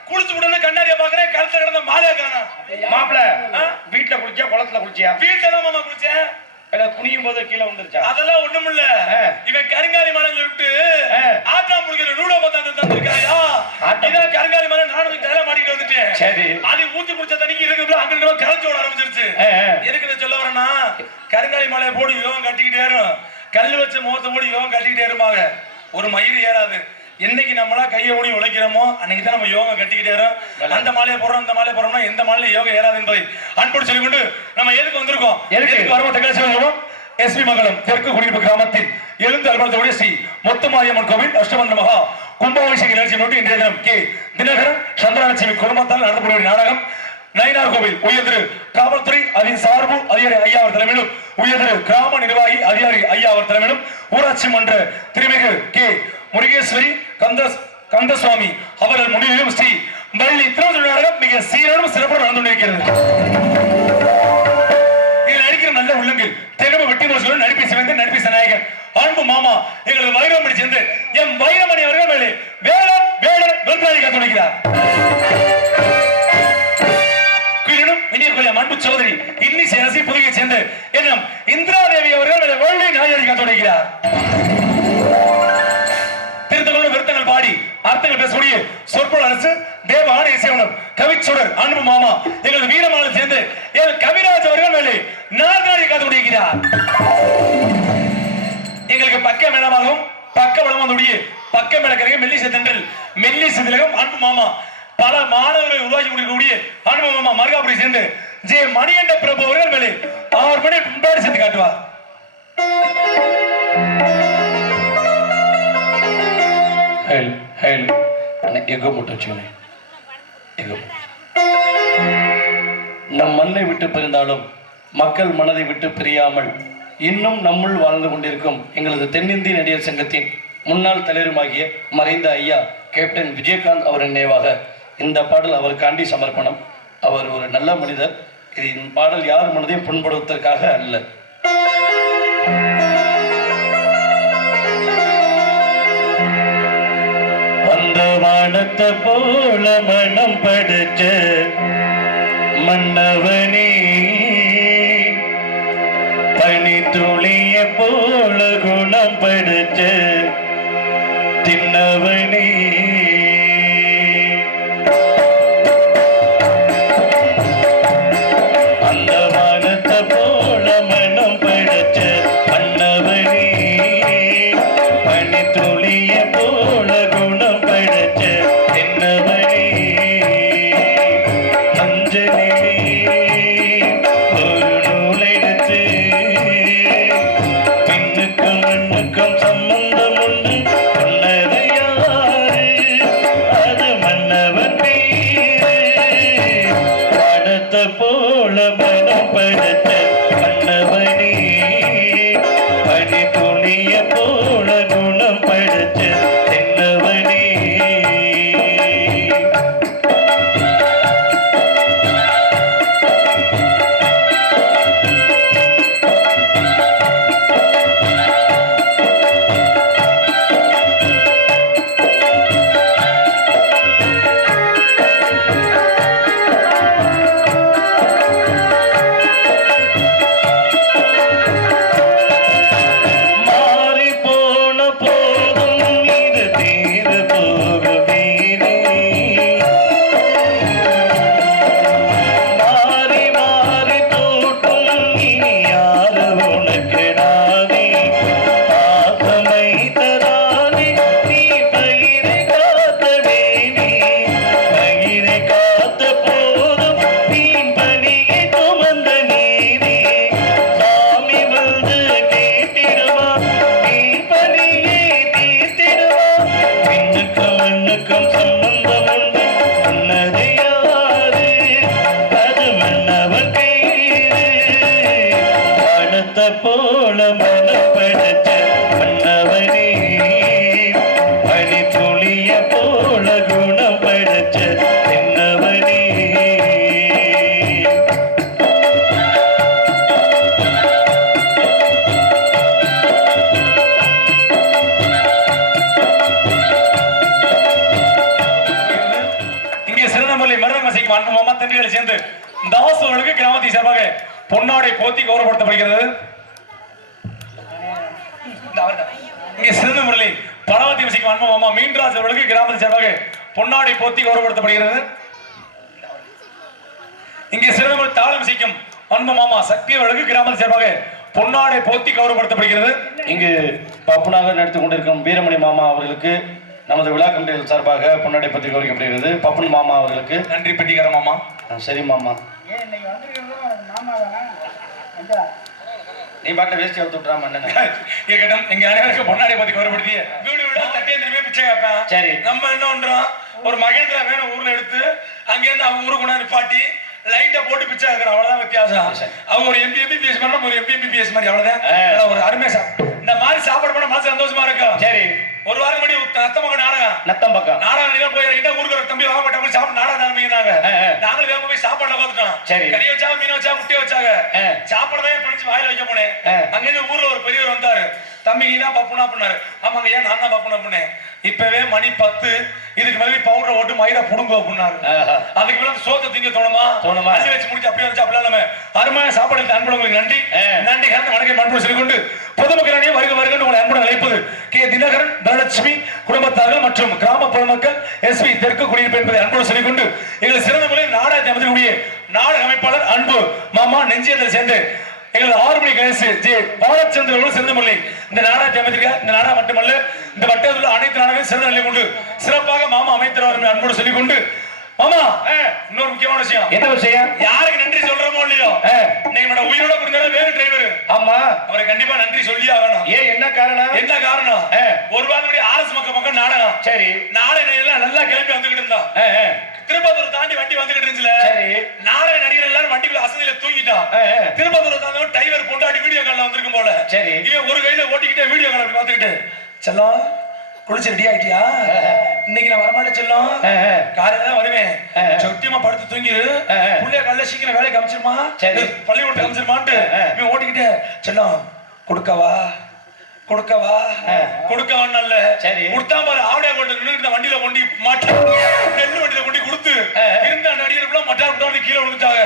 குளிச்சுட்டு வந்து கண்ணாடியா பாக்குறேன், கழுத்துல கிடந்த மாலையை காணோம். மாப்பிள வீட்டுல குளிச்சா குளத்துல குளிச்சியா? வீட்டுல தான் மாமா குளிச்சேன். குனியும் போது கீழே வந்துருச்சா? அதெல்லாம் ஒண்ணும் இல்ல, இவன் கருங்காலி மலை விட்டு ஆட்டா முடிக்கிற நூலை கொண்டாந்து தந்திருக்காயா. இதான் கருங்காலி மலை. நானும் தலை மாட்டிட்டு வந்துட்டேன். சரி, அது ஊத்தி குடிச்ச தண்ணிக்கு இருக்கு அங்க கரைஞ்சு ஓட ஆரம்பிச்சிருச்சு. எதுக்கு சொல்ல வரேன்னா, கருங்காலி மலையை போடி யோகம் கட்டிக்கிட்டே ஏறும், கல் வச்ச முகத்தை போடி யோகம் கட்டிக்கிட்டே இருப்பாங்க, ஒரு மயிறு ஏறாது. என்னைக்கு நம்மளா கையை ஓடி உழைக்கிறோமோ அன்னைக்கு தான் நம்ம யோகம் கட்டிக்கிட்டே வரும். அந்த மாலையை போடுறோம், இந்த மாலையை போடுறோம்னா எந்த மாலையும் யோகம் ஏறாது என்பதை அன்போடு சொல்லிக்கொண்டு நம்ம எதுக்கு வந்திருக்கோம்? எதுக்கு வரவட்ட எஸ்பி மங்கலம் தெற்கு குடியிருப்பு கிராமத்தில் எழுந்து அலுவலகத்துடைய ஸ்ரீ முத்துமாரியம்மன் கோவில் அஷ்டமந்திர மகா கும்பாபிஷேக நிகழ்ச்சி நோட்டி இன்றைய தினம் கே தினகரன் சந்திரலட்சுமி குடும்பத்தால் நடத்தக்கூடிய நாடகம் நயினார் கோவில் உயர்திரு காவல்துறை அதன் சார்பு அதிகாரி ஐயா அவர் தலைமையிலும், உயர்திரு கிராம நிர்வாகி அதிகாரி ஐயா அவர் தலைமையிலும், ஊராட்சி மன்ற திருமிகு கே முருகேஸ்வரி கந்தசுவாமி அவர்கள் முன்னிலையிலும் ஸ்ரீ வள்ளி திருவள்ளுவர் நாடகம் மிக சீரோடும் சிறப்பாக நடந்து கொண்டிருக்கிறது. இதில் நடிக்கிற நல்ல உள்ளங்கள் தெலுங்கு வெட்டி மோசங்களும் நடிப்பை சிவந்த நடிப்பை நாயகன் அன்பு மாமா எங்களது வைரமணி சேர்ந்து எம் வைரமணி அவர்கள் மேலே வேளம் வேளம் வெறுப்பாளி காத்துடைக்கிறார். அன்பு சோதரி இன்னிசை அரசி புதுகை சேர்ந்து என்னும் இந்திராதேவி அவர்கள் வள்ளி நாயகி காத்துடைக்கிறார். திருத்தங்களோட விருத்தங்கள் பாடி அர்த்தங்கள் பேசக்கூடிய சொற்பொருள் அரசு தேவ ஆணை இசைவனம் கவிச்சுடர் அன்பு மாமா எங்களது வீரமான சேர்ந்து எங்கள் கவிராஜ் அவர்கள் மேலே நாற்காலி காத்து கொண்டிருக்கிறார். எங்களுக்கு பக்க மேளமாகவும் பக்க வளமானுடைய பக்க மேளக்கரையும் மெல்லிசை தென்றல் மெல்லிசை திலகம் அன்பு மாமா பல மாணவர்களை உருவாக்கி கொண்டிருக்கக்கூடிய அன்பு மாமா மருகாபுரி சேர்ந்து ஜே மணிகண்ட பிரபு அவர்கள் மேலே 6 மணி முன்னாடி சேர்த்து காட்டுவார். நம் மண்ணை விட்டு பிரிந்தாலும் மக்கள் மனதை விட்டு பிரியாமல் இன்னும் நம்முள் வாழ்ந்து கொண்டிருக்கும் எங்களது தென்னிந்திய நடிகர் சங்கத்தின் முன்னாள் தலைவருமாகிய மறைந்த ஐயா கேப்டன் விஜயகாந்த் அவரின் நினைவாக இந்த பாடல் அவருக்காண்டி சமர்ப்பணம். அவர் ஒரு நல்ல மனிதர். இந்த பாடல் யார் மனதையும் புண்படுவதற்காக அல்ல. அந்த வானத்தை போல மனம் படைச்ச மன்னவனே, பனி துளிய போல குணம் படைச்ச தின்னவனே, அந்த வானத்தை போல மனம் படைச்ச மன்னவனே, பனி துளிய போல குணம் படைச்ச தின்னவனே, அஞ்சலிலே ஒரு நூலெடுத்து பின்னுக்கும் மண்ணுக்கும் சம்பந்தம் உண்டு சொன்னது யாரு? அது மன்னவன் பேரு. படத்தை போல மனம் படைத்த மன்னவனே, பனி துணிய போல குணம் படைச்ச தென்னவனே. மாறி போன போதும் இது தீர்ந்து போகுமே நீ. மாறி மாறி தோட்டும் இனி யாரு உனக்கு நாதி? பாசமை தராதி நீ பயிரை காத்த வேணி. பயிரை காத்த போதும் நீ பணியை சுமந்த நீதி. சாமி வந்து கேட்டிடுவா நீ பணியை தீர்த்திடுவா. பின்னுக்கும் மண்ணுக்கும் சம்பந்தம் உண்டு சொன்னது யாரு? அது மன்னவன் பேரு. வானத்தை போல மனம் படைச்ச மன்னவனே, பனி துளிய போல குணம் படைச்ச தென்னவனே. இங்கே சிறந்தமல்லி மருதங்க இசைக்கும் அன்பு மாமா தம்பிகளை சேர்ந்து தாஸ் அவர்களுக்கு கிராமத்தை சார்பாக பொன்னாடை போத்தி கௌரவப்படுத்தப்படுகிறது. இங்கே சிறந்த முறையில் பலவத்தி இசைக்கும் அன்பு மாமா மீன்ராஜ் அவர்களுக்கு கிராமத்தை சார்பாக பொன்னாடை போத்தி கௌரவப்படுத்தப்படுகிறது. இங்கே சிறந்த முறை தாளம் இசைக்கும் அன்பு மாமா சக்தி அவர்களுக்கு கிராமத்தை சார்பாக பொன்னாடை போத்தி கௌரவப்படுத்தப்படுகிறது. இங்கு பப்புனாக நடத்தி கொண்டிருக்கும் வீரமணி மாமா அவர்களுக்கு நமது விழா கமிட்டிகள் சார்பாக பொன்னாடை பற்றி கௌரவிக்கப்படுகிறது. பப்பன் மாமா அவர்களுக்கு நன்றி பெட்டிக்கார மாமா. சரி மாமா, நீ பாட்டில் வேஸ்டி அவுத்து விட்டுறா மண்ணனை. கேட்கட்டும், எங்க அனைவருக்கும் பொன்னாடை பத்தி கௌரவப்படுத்திய வீடு வீடா தட்டேந்திரமே பிச்சை கேட்பேன். சரி, நம்ம என்ன பண்றோம், ஒரு மகேந்திரா வேணும் ஊர்ல எடுத்து அங்கேருந்து அவங்க ஊருக்கு கொண்டாந்து நிப்பாட்டி லைட்டா போட்டு பிச்சை கேட்கறோம். அவ்வளவுதான் வித்தியாசம். அவங்க ஒரு எம்பிபிஎஸ் பண்ண ஒரு எம்பிபிஎஸ் மாதிரி அவ்வளவுதான். ஒரு அருமையா இந்த மாதிரி சாப்பாடு பண்ண மனசு சந்தோஷமா இருக்கும். சரி, ஒரு வாரம் முன்னாடி நத்தமங்க நாடகம் நத்தம் பக்கம் நாடகம் போய் ஊருக்கு ஒரு தம்பி வாங்கப்பட்ட சாப்பிட்டு நாடகம் ஆரம்பிக்கிறாங்க. நாங்களும் வேக போய் சாப்பாடுல பார்த்துட்டோம். சரி, கறி வச்சாங்க, மீன் வச்சா, முட்டை வச்சாங்க. சாப்பாடுதான் படிச்சு வாயில வைக்க போனேன். அங்கிருந்து ஊர்ல ஒரு பெரியவர் வந்தாரு. தம்பி நீ தான் பப்புனா பண்ணாரு. ஆமாங்க, ஏன் நான் தான் பப்புனா பண்ணேன். இப்பவே மணி 10, இதுக்கு மேலே பவுடர் ஓட்டு மயிரை புடுங்க அப்படின்னாரு. அதுக்கு மேல சோத்த திங்க தோணுமா? அள்ளி வச்சு முடிச்சு அப்படியே வச்சு அப்படி இல்லாம அருமையான சாப்பாடு அன்புடன் நன்றி நன்றி கலந்து வணக்கம் அன்பு சொல்லிக்கொண்டு பொதுமக்கள் அணியை வருக வருக உங்களை அன்புடன் அழைப்பது கே தினகரன், தனலட்சுமி குடும்பத்தார்கள் மற்றும் கிராம பொதுமக்கள் எஸ்பி தெற்கு குடியிருப்பு என்பதை அன்புடன் சொல்லிக்கொண்டு எங்கள் சிறந்த முறையில் நாடகத்தை அமைக்கக்கூடிய நாடக அமைப்பாளர் அன்பு மாமா நெஞ்சியத்தை சேர்ந்து எங்களது 6 மணி கணேசு ஜே பாலச்சந்திரன் சிறந்த முறையில் இந்த நாடகத்தை அமைத்திருக்க. இந்த நாடகம் மட்டுமல்ல, இந்த வட்டத்தில் அனைத்து நாடகம் சிறந்த நிலை கொண்டு சிறப்பாக மாமா அமைத்தவர் அன்போடு சொல்லிக் கொண்டு மாமா இன்னொரு முக்கியமான விஷயம். என்ன விஷயம்? யாருக்கு நன்றி சொல்றோமோ இல்லையோ, நீங்க உயிரோட புரிஞ்சாலும் வேறு டிரைவர். ஆமா, அவரை கண்டிப்பா நன்றி சொல்லி ஆகணும். ஏன், என்ன காரணம்? என்ன காரணம்? ஒரு வாரம் ஆர்எஸ் மக்கள் நாடகம். சரி, நாடகம் நல்லா கிளம்பி வந்துகிட்டு இருந்தான். திருப்பத்தூர் தாண்டி வண்டி வந்துகிட்டு இருந்துச்சுல சரி. நாடக நடிகர் எல்லாரும் வண்டிக்குள்ள அசதியில தூங்கிட்டான். திருப்பத்தூர் தாண்டி டிரைவர் பொண்டாட்டி வீடியோ கால்ல வந்திருக்கும் போல. சரி. இவன் ஒரு கையில ஓட்டிக்கிட்டே வீடியோ கால் அப்படி பார்த்துக்கிட்டு, செல்லம் குளிச்சு ரெடி ஆயிட்டியா? இன்னைக்கு நான் வரமாட்டேன் செல்லம், காலையில தான் வருவேன், சொட்டியமா படுத்து தூங்கி புள்ளைய காலையில சீக்கிரம் வேலைக்கு அமைச்சிருமா, பள்ளிக்கூடத்துக்கு அமைச்சிருமான்ட்டு இவன் ஓட்டிக்கிட்டே, செல்லம் கொடுக்கவா கொடுக்கவா கொடுக்கவான்னு இல்ல, சரி கொடுத்தா பாரு ஆவடியா கொண்டு நின்று வண்டியில கொண்டு மாட்டி நெல்லு வண்டியில கொண்டு கொடுத்து இருந்த நடிகர்கள் மட்டார் கீழே விழுந்துட்டாங்க.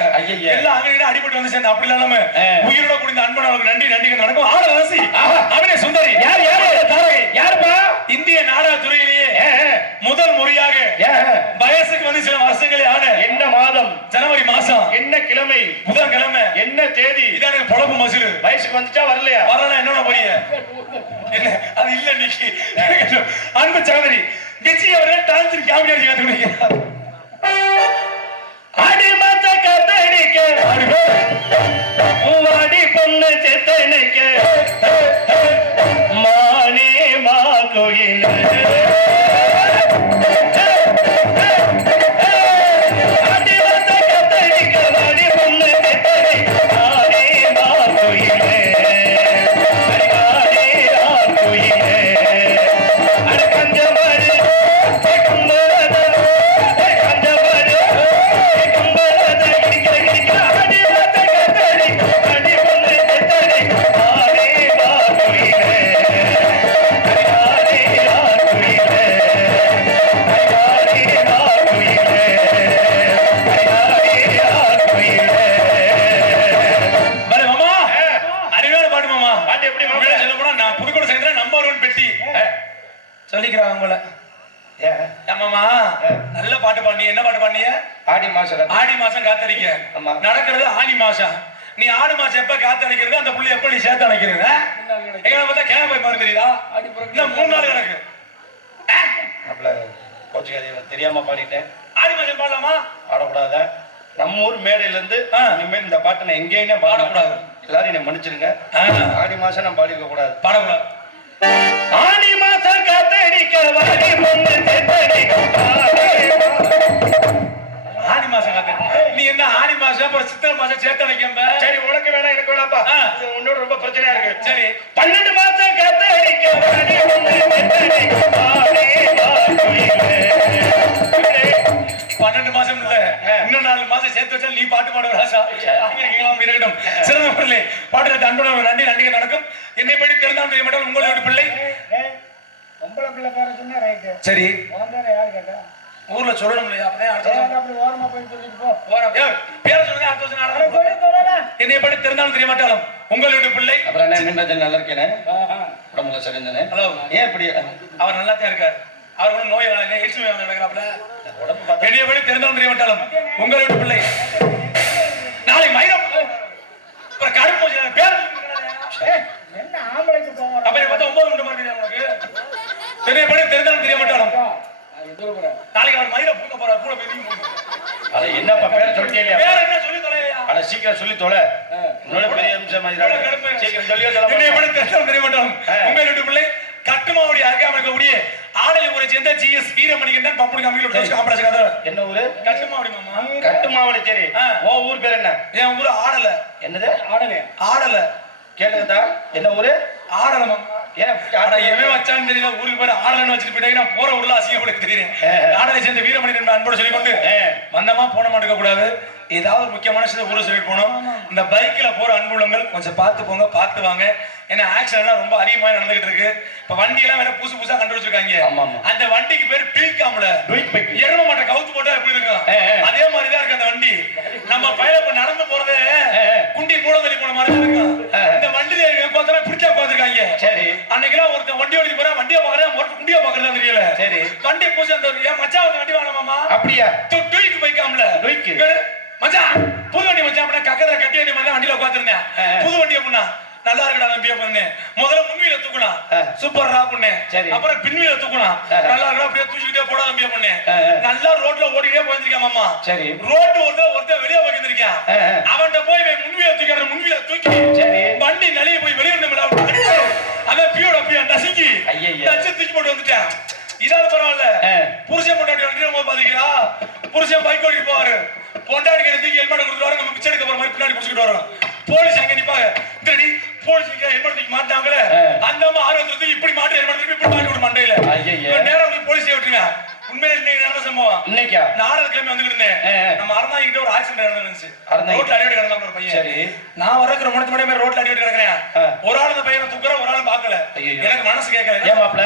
எல்லாம் அங்கே அடிபட்டு வந்து சேர்ந்து அப்படி இல்லாம உயிரோட குடிந்த அன்பனவர்களுக்கு நன்றி நன்றி நடக்கும். ஆட ரசி அவனே சுந்தரி யார் யாருப்பா? இந்திய நாடக துறையிலேயே முதல் முறையாக வயசுக்கு வந்து சில வருஷங்களே ஆன என்ன மாதம்? ஜனவரி மாசம். என்ன கிழமை? புதன்கிழமை. என்ன தேதி? இதான் எனக்கு பொழப்பு மசுரு. வயசுக்கு வந்துச்சா வரலையா? வரலாம் என்னோட போய் என்ன அது இல்ல இன்னைக்கு அன்பு சகோதரி விஜய் அவர்கள் டான்ஸ் காமெடி கத்துக்கிறார். ஆடி மாச கத்தடிக்க வாடி பொண்ணு செத்தனைக்க மானே மா கோயில் சொல்லிக்கிறாங்க உங்களை. ஆமாமா நல்ல பாட்டு பாடிய. என்ன பாட்டு பாடிய? ஆடி மாசம். ஆடி மாசம் காத்தடிக்க நடக்கிறது ஆடி மாசம். நீ ஆடு மாசம் எப்ப காத்தடிக்கிறது அந்த புள்ளி எப்ப நீ சேர்த்து அணைக்கிறது? எங்களை பார்த்தா கேன போய் பாரு தெரியுதா? இன்னும் 3 நாள் கிடக்கு. தெரியாம பாடிட்டேன். ஆடி மாசம் பாடலாமா? பாடக்கூடாத. நம்ம ஊர் மேடையில இருந்து இனிமேல் இந்த பாட்டை நான் எங்கேயுமே பாடக்கூடாது. எல்லாரும் என்னை மன்னிச்சிருங்க. ஆடி மாசம் நான் பாடிருக்க கூடாது, பாடக்கூடாது. ஆடி மாசம் காத்தடிக்க வாடி பொண்ணு செத்தடிக்க ஆடி மாசம் காத்தடிக்க. நீ என்ன ஆடி மாசம் அப்புறம் சித்திரை மாசம் சேர்த்து அணைக்கம்ப? சரி உனக்கு வேணா எனக்கு வேணாப்பா, உன்னோட ரொம்ப பிரச்சனையா இருக்கு. சரி 12 மாசம் காத்தடிக்க வாடி பொண்ணு செத்தடிக்க வாடி வாடியே. 12 மாசம் இல்ல, இன்னும் 4 மாசம் சேர்த்து வச்சா நீ பாட்டு பாடுவ ராசா. இருக்கட்டும். சிறந்த பொருளே பாடுறது அன்புடன் நன்றி நன்றிகள் நடக்கும். என்னை படி தெரிந்தால் தெரிய மாட்டால் உங்களுடைய பிள்ளை சரி ஊர்ல சொல்லணும் இல்லையா? பேர சொல்லுங்க. என்னை படி தெரிந்தாலும் தெரிய மாட்டாலும் உங்களுடைய பிள்ளை. அப்புறம் என்ன நல்லா இருக்கேனே, உடம்புல சரிந்தானே? ஹலோ, ஏன் இப்படி? அவர் நல்லா தான் இருக்காரு. அவர் ஒன்றும் நோய் எய்ட்ஸ் நோய் நடக்கிறாப்ல. என்னை படி தெரிந்தாலும் தெரிய மாட்டாலும் உங்களுடைய பிள்ளை நாளை மயிரம் கருப்பு பேர் அப்படி பார்த்தா 9 மணி மாதிரி உங்களுக்கு தெரியப்படி தெரிந்தாலும் தெரிய மாட்டாலும் நாளைக்கு அவர் மயிரை பூக்க போறார். கூட அது என்னப்பா பேர் சொல்லிட்டே? வேற என்ன சொல்லி தொலையா? அட சீக்கிரம் சொல்லி தொலை. உன்னோட பெரிய அம்சம் மாதிரி சீக்கிரம் சொல்லியோ சொல்ல. என்னை படி தெரிந்தாலும் தெரிய மாட்டாலும் உங்களுடைய பிள்ளை கட்டுமாவடி அருகாமைக்கக்கூடிய ஆடலை ஊரை சேர்ந்த ஜிஎஸ் வீரமணிகண்டன் பப்புனு காமிகள். என்ன ஊரு? கட்டுமாவடி மாமா. கட்டுமாவடி. சரி, ஓ ஊர் பேர் என்ன? என் ஊரு ஆடல. என்னது? ஆடல கேளுதா? என்ன ஊரு? ஆடல மாமா. எவன் வச்சான்னு தெரியல, ஊருக்கு போய் ஆடலன்னு வச்சுட்டு போயிட்டா போற ஊர்ல அசிங்கப்படுத்த தெரியும். ஆடலை சேர்ந்த வீரமணிகண்டன் அன்போடு சொல்லி கொண்டு வந்தமா போன மாட்டுக்க கூடாது. ஏதாவது ஒரு முக்கியமான ஊரை சொல்லிட்டு போனோம். இந்த பைக்ல போற அன்புள்ளங்கள் கொஞ்சம் பார்த்து போங்க, பார்த்து வாங்க. ஏன்னா ஆக்சிடென்ட்லாம் ரொம்ப அதிகமாக நடந்துகிட்டு இருக்கு. இப்ப வண்டி எல்லாம் வேற புதுசா கண்டுபிடிச்சிருக்காங்க. அந்த வண்டிக்கு பேர் டுயிக்காம்ல. எரும மாட்டை கவுத்து போட்டா எப்படி இருக்கும் அதே மாதிரிதான் இருக்கு அந்த வண்டி. நம்ம பயில இப்ப நடந்து போறது குண்டி மூலதலி போன மாதிரி இருக்கும். இந்த வண்டியில பார்த்தா பிடிச்சா பார்த்துருக்காங்க. சரி, அன்னைக்கெல்லாம் ஒருத்தன் வண்டி ஓடி போறேன், வண்டியை பாக்குறேன், குண்டியா பாக்குறதா தெரியல. சரி, வண்டியை பூசி அந்த மச்சா வண்டி வேணாமாமா? அப்படியா? டுயிக்கு பைக்காம்ல. டுயிக்கு மச்சான் புது வண்டி மச்சான் அப்படின்னா கக்கத்துல கட்டி வண்டி மாதிரி வண்டியில உட்காந்துருந்தேன். புது வண்டி அப்படின்னா நல்லா இருக்கடா தம்பியா பண்ணு. முதல்ல முன்வீல தூக்கணும், சூப்பர்ரா பண்ணு. அப்புறம் பின்வீல தூக்கணும், நல்லா இருக்கடா அப்படியே தூக்கிட்டே போடா தம்பியா பண்ணு. நல்லா ரோட்ல ஓடிட்டே போயிருக்கேன் மாமா. சரி, ரோட்டு ஒருத்தர் வெளியே போயிருக்கேன். அவன்கிட்ட போய் முன்வீல தூக்கி முன்வீல தூக்கி வண்டி நலிய போய் வெளியே அதான் பியோட பியா நசுக்கி தச்சு தூக்கி போட்டு வந்துட்டேன். இதாவது பரவாயில்ல. புருஷன் பொண்டாட்டி வண்டி பாத்தீங்களா? புருஷன் ஹெல்மெட் கொடுத்துருவாரு, நம்ம பிச்சை எடுக்க போற மாதிரி பின்னாடி பிடிச்சிட்டு வரோம். போலீஸ் அங்க நிப்பாங்க. திருடி போலீஸ் ஹெல்மெட் தூக்கி மாட்டாங்களே, அந்த அம்மா ஆர்வத்துல இப்படி மாட்டி ஹெல்மெட் தூக்கி இப்படி மாட்டி விட்டு மண்டையில நேரம் போலீஸே விட்டுருங்க. உண்மையில இன்னைக்கு நடந்த சம்பவம். இன்னைக்கா நாடக கிளம்பி வந்துகிட்டு இருந்தேன். நம்ம அறந்தாங்க கிட்ட ஒரு ஆக்சிடென்ட் நடந்துச்சு. ரோட்ல அடிபட்டு கிடந்தாங்க ஒரு பையன். சரி, நான் வரக்கு ரொம்ப நேரம் ரோட்ல அடிபட்டு கிடக்குறேன். ஒரு ஆள் அந்த பையனை தூக்குற, ஒரு ஆள் பாக்கல. எனக்கு மனசு கேட்கல. ஏன் மாப்ள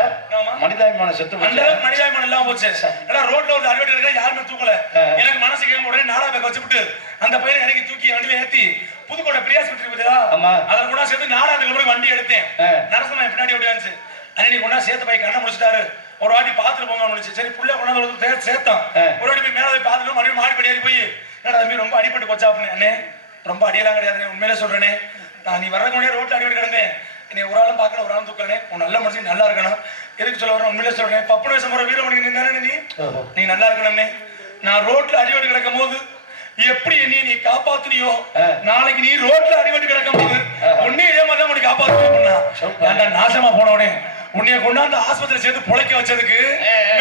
மனிதாபிமானம் செத்து போச்சு. அந்த மனிதாபிமானம் எல்லாம் போச்சு. ஏன்னா ரோட்ல ஒரு அடிபட்டு கிடக்குற, யாருமே தூக்கல. எனக்கு மனசு கேட்க உடனே நாடா பேக்க வச்சுட்டு அந்த பையனை எனக்கு தூக்கி வண்டியில ஏத்தி புதுக்கோட்டை பிரியாஸ் விட்டு போதா, அதில் கூட சேர்த்து நாடாதுக்கு கூட வண்டி எடுத்தேன். நரசமா பின்னாடி ஓடியாச்சு. அன்னைக்கு கொண்டா சேர்த்து போய் கண்ணை முடிச்சிட்டாரு. ஒரு வாட்டி பாத்துட்டு போங்க முடிச்சு. சரி, புள்ள கொண்டாந்து சேர்த்தான். ஒரு வாட்டி போய் மேல போய் பார்த்துட்டு மறுபடியும் மாடிப்படி ஏறி போய் என்னடா தம்பி ரொம்ப அடிபட்டு போச்சா அப்படின்னு. அண்ணே ரொம்ப அடியெல்லாம் கிடையாது, உண்மையிலே சொல்றேனே. நான் நீ வர்றதுக்கு முன்னாடி ரோட்ல அடிபட்டு கிடந்தேன். என்னை ஒரு ஆளும் பார்க்கல, ஒரு ஆளும் தூக்கலே. உன் நல்ல மனுஷன் நல்லா இருக்கணும். எதுக்கு சொல்ல வரேன், உண்மையிலே சொல்றேன். பப்புன வயசு முறை வீரமணி நின்றானே, நீ நல்லா இருக்கணும்னே. நான் ரோட்ல அடிபட்டு கிடக்கும் போது எப்படி நீ காப்பாத்தினியோ, நாளைக்கு நீ ரோட்ல அடிபட்டு கிடக்கும் போது உன்னையும் இதே மாதிரி தான் உனக்கு காப்பாத்துனா. நாசமா போனவனே, உன்னைய கொண்டாந்து ஆஸ்பத்திரி சேர்த்து பொழைக்க வச்சதுக்கு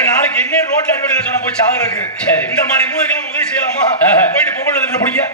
நாளைக்கு என்ன ரோட்ல அடிபட்டு சொன்னா போய் சாகுறதுக்கு இந்த மாதிரி மூவிக்கெல்லாம் உதவி செய்யலாமா? போயிட்டு பொம்பளை பிடிக்க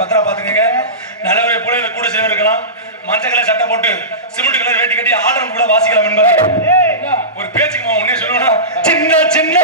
பத்திரா பாத்துக்கங்க. நல்லவரை போல கூட சேர்ந்து இருக்கலாம். மஞ்சள் கலர் சட்டை போட்டு சிமெண்ட் கலர் வேட்டி கட்டி ஆடரம் கூட வாசிக்கலாம் என்பது ஒரு பேச்சுக்கு உடனே சொல்லணும். சின்ன சின்ன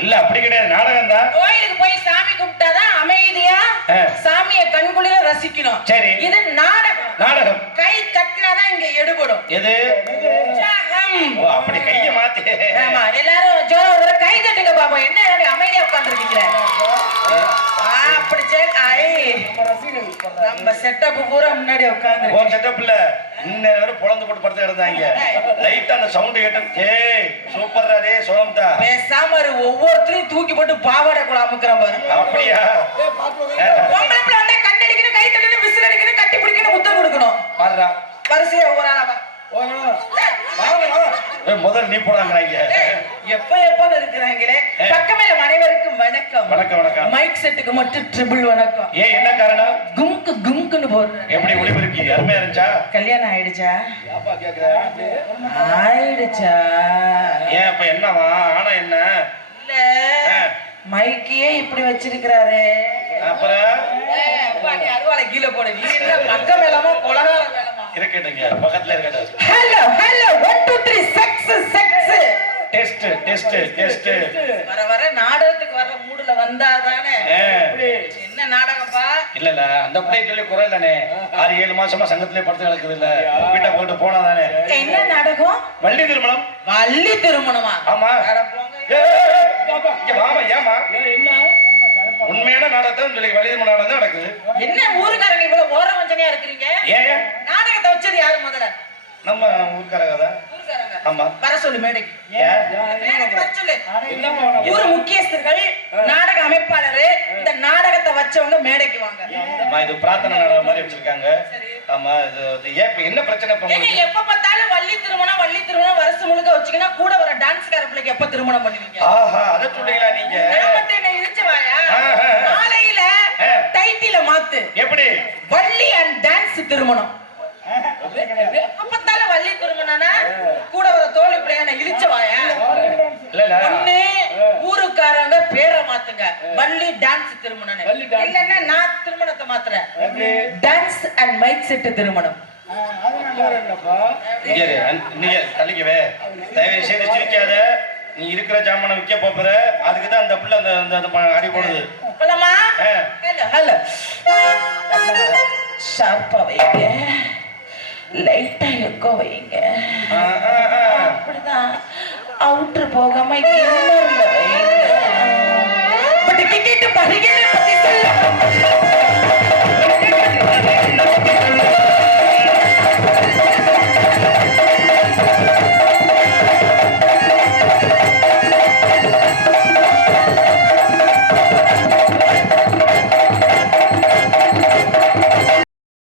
இல்ல அப்படி கிடையாது, நாடகம் தான். கோயிலுக்கு போய் சாமி கும்பிட்டாதான் அமைதியா சாமியை கண்குளிர ரசிக்கணும். சரி, இது நாடகம். நாடகம் கை தட்டினாதான் இங்க எடுபடும். எது? அப்படி கைய மாத்தி. ஆமா, எல்லாரும் ஜோரா ஒரு கை தட்டுங்க பாப்போம். என்ன அமைதியா உட்கார்ந்துருக்கீங்க? அப்படி நம்ம செட்டப் பூரா முன்னாடி உட்கார்ந்து. ஓ செட்டப் இல்ல, இன்னொரு வரை பொளந்து போட்டு படுத்து கிடந்தாங்க. லைட்டா அந்த சவுண்ட் கேட்டு ஏய் சூப்பர்ரா டே சோம்தா பேசாம ஒவ்வொருத்தரையும் தூக்கி போட்டு பாவாடை கூட அமுக்குற பாரு. அப்படியா? பொம்பளை பிள்ளை வந்தா கண்ணடிக்கணும், கை தட்டணும், விசில் அடிக்கணும், கட்டி பிடிக்கணும், முத்தம் கொடுக்கணும். பாருடா வரிசையா ஒவ்வொரு ஆளா முதல்ல நீ போடாங்க. எப்ப எப்பன்னு இருக்கிறாங்களே. பக்கமேல அனைவருக்கும் வணக்கம். வணக்கம் வணக்கம். மைக் செட்டுக்கு மட்டும் ட்ரிபிள் வணக்கம். ஏன் என்ன காரணம்? கும்கு கும்குன்னு போடுற. எப்படி ஒளிபெருக்கி அருமையா இருந்துச்சா? கல்யாணம் ஆயிடுச்சா? யாப்பா கேக்குற? ஆயிடுச்சா? ஏன் இப்ப என்னவா? ஆனா என்ன? இல்ல மைக்கையே இப்படி வச்சிருக்கிறாரு. அப்புறம் பாட்டி அருவாளை கீழே போடு. நீ என்ன பக்கம் மேலமா கொலகால மேலமா இருக்கட்டுங்க, பக்கத்துல இருக்கட்டும். Hello hello 1 2 3 sex sex test test test. வர வர நாடகத்துக்கு வர மூடுல வந்தாதானே. என்ன நாடகம்ப்பா. இல்ல அந்த பிள்ளை சொல்லி குறை இல்லனே 6-7 மாசமா சங்கத்திலே படுத்து கிடக்குது இல்ல வீட்டை போட்டு போனாதானே. என்ன நாடகம்? வள்ளி திருமணம். வள்ளி திருமணமா? ஆமா. அட போங்க. இங்க வாமா ஏமா என்ன உண்மையான நாடகம் சொல்லி வள்ளி திருமணம் நாடகம் தான் நடக்குது. என்ன ஊருக்காரங்க இவ்வளவு ஓர வஞ்சனையா இருக்கிறீங்க? ஏன் நாடகத்தை வச்சது யாரு முதல்ல? நம்ம ஊர்க்காரங்க தான். ஊருக்காரங்க. ஆமா. வர சொல்லு மேடைக்கு. ஏன் மேடைக்கு வர சொல்லு. ஊர் முக்கியஸ்தர்கள், நாடக அமைப்பாளர், இந்த நாடகத்தை வச்சவங்க மேடைக்கு வாங்க. அம்மா இது பிரார்த்தனை நாடகம் மாதிரி வச்சிருக்காங்க. ஆமா இது ஏன் இப்ப என்ன பிரச்சனை இப்ப ஏங்க உங்களுக்கு? எப்ப பார்த்தாலும் வள்ளி திருமணம் வருஷம் முழுக்க வச்சீங்கன்னா கூட வர டான்ஸ்கார பிள்ளைக்கு எப்ப திருமணம் பண்ணுவீங்க? ஆஹா அத சொல்றீங்களா நீங்க? நான் மட்டும் என்ன இழுச்சு வாயா? நாளையில டைட்டில மாத்து. எப்படி? வள்ளி அண்ட் டான்ஸ் திருமணம். அப்பத்தால வள்ளி திருமணம்னா கூட வர தோழி பிள்ளையான இழுச்ச வாயா? இல்ல ஒண்ணு ஊருக்காரங்க பேரை மாத்துங்க, வள்ளி டான்ஸ் திருமணம். இல்லன்னா நான் திருமணத்தை மாத்துறேன், டான்ஸ் அண்ட் மைக் செட் திருமணம். இங்க இரு, நீ தள்ளிக்கவே தயவு செய்து சிரிக்காத. நீ இருக்கிற ஜாமான விற்க போற அதுக்கு தான் அந்த புள்ள அந்த அடி போடுது. போலாமா? ஹலோ ஹலோ ஷார்ப்பா வைங்க, லைட்டா எக்கோ வைங்க.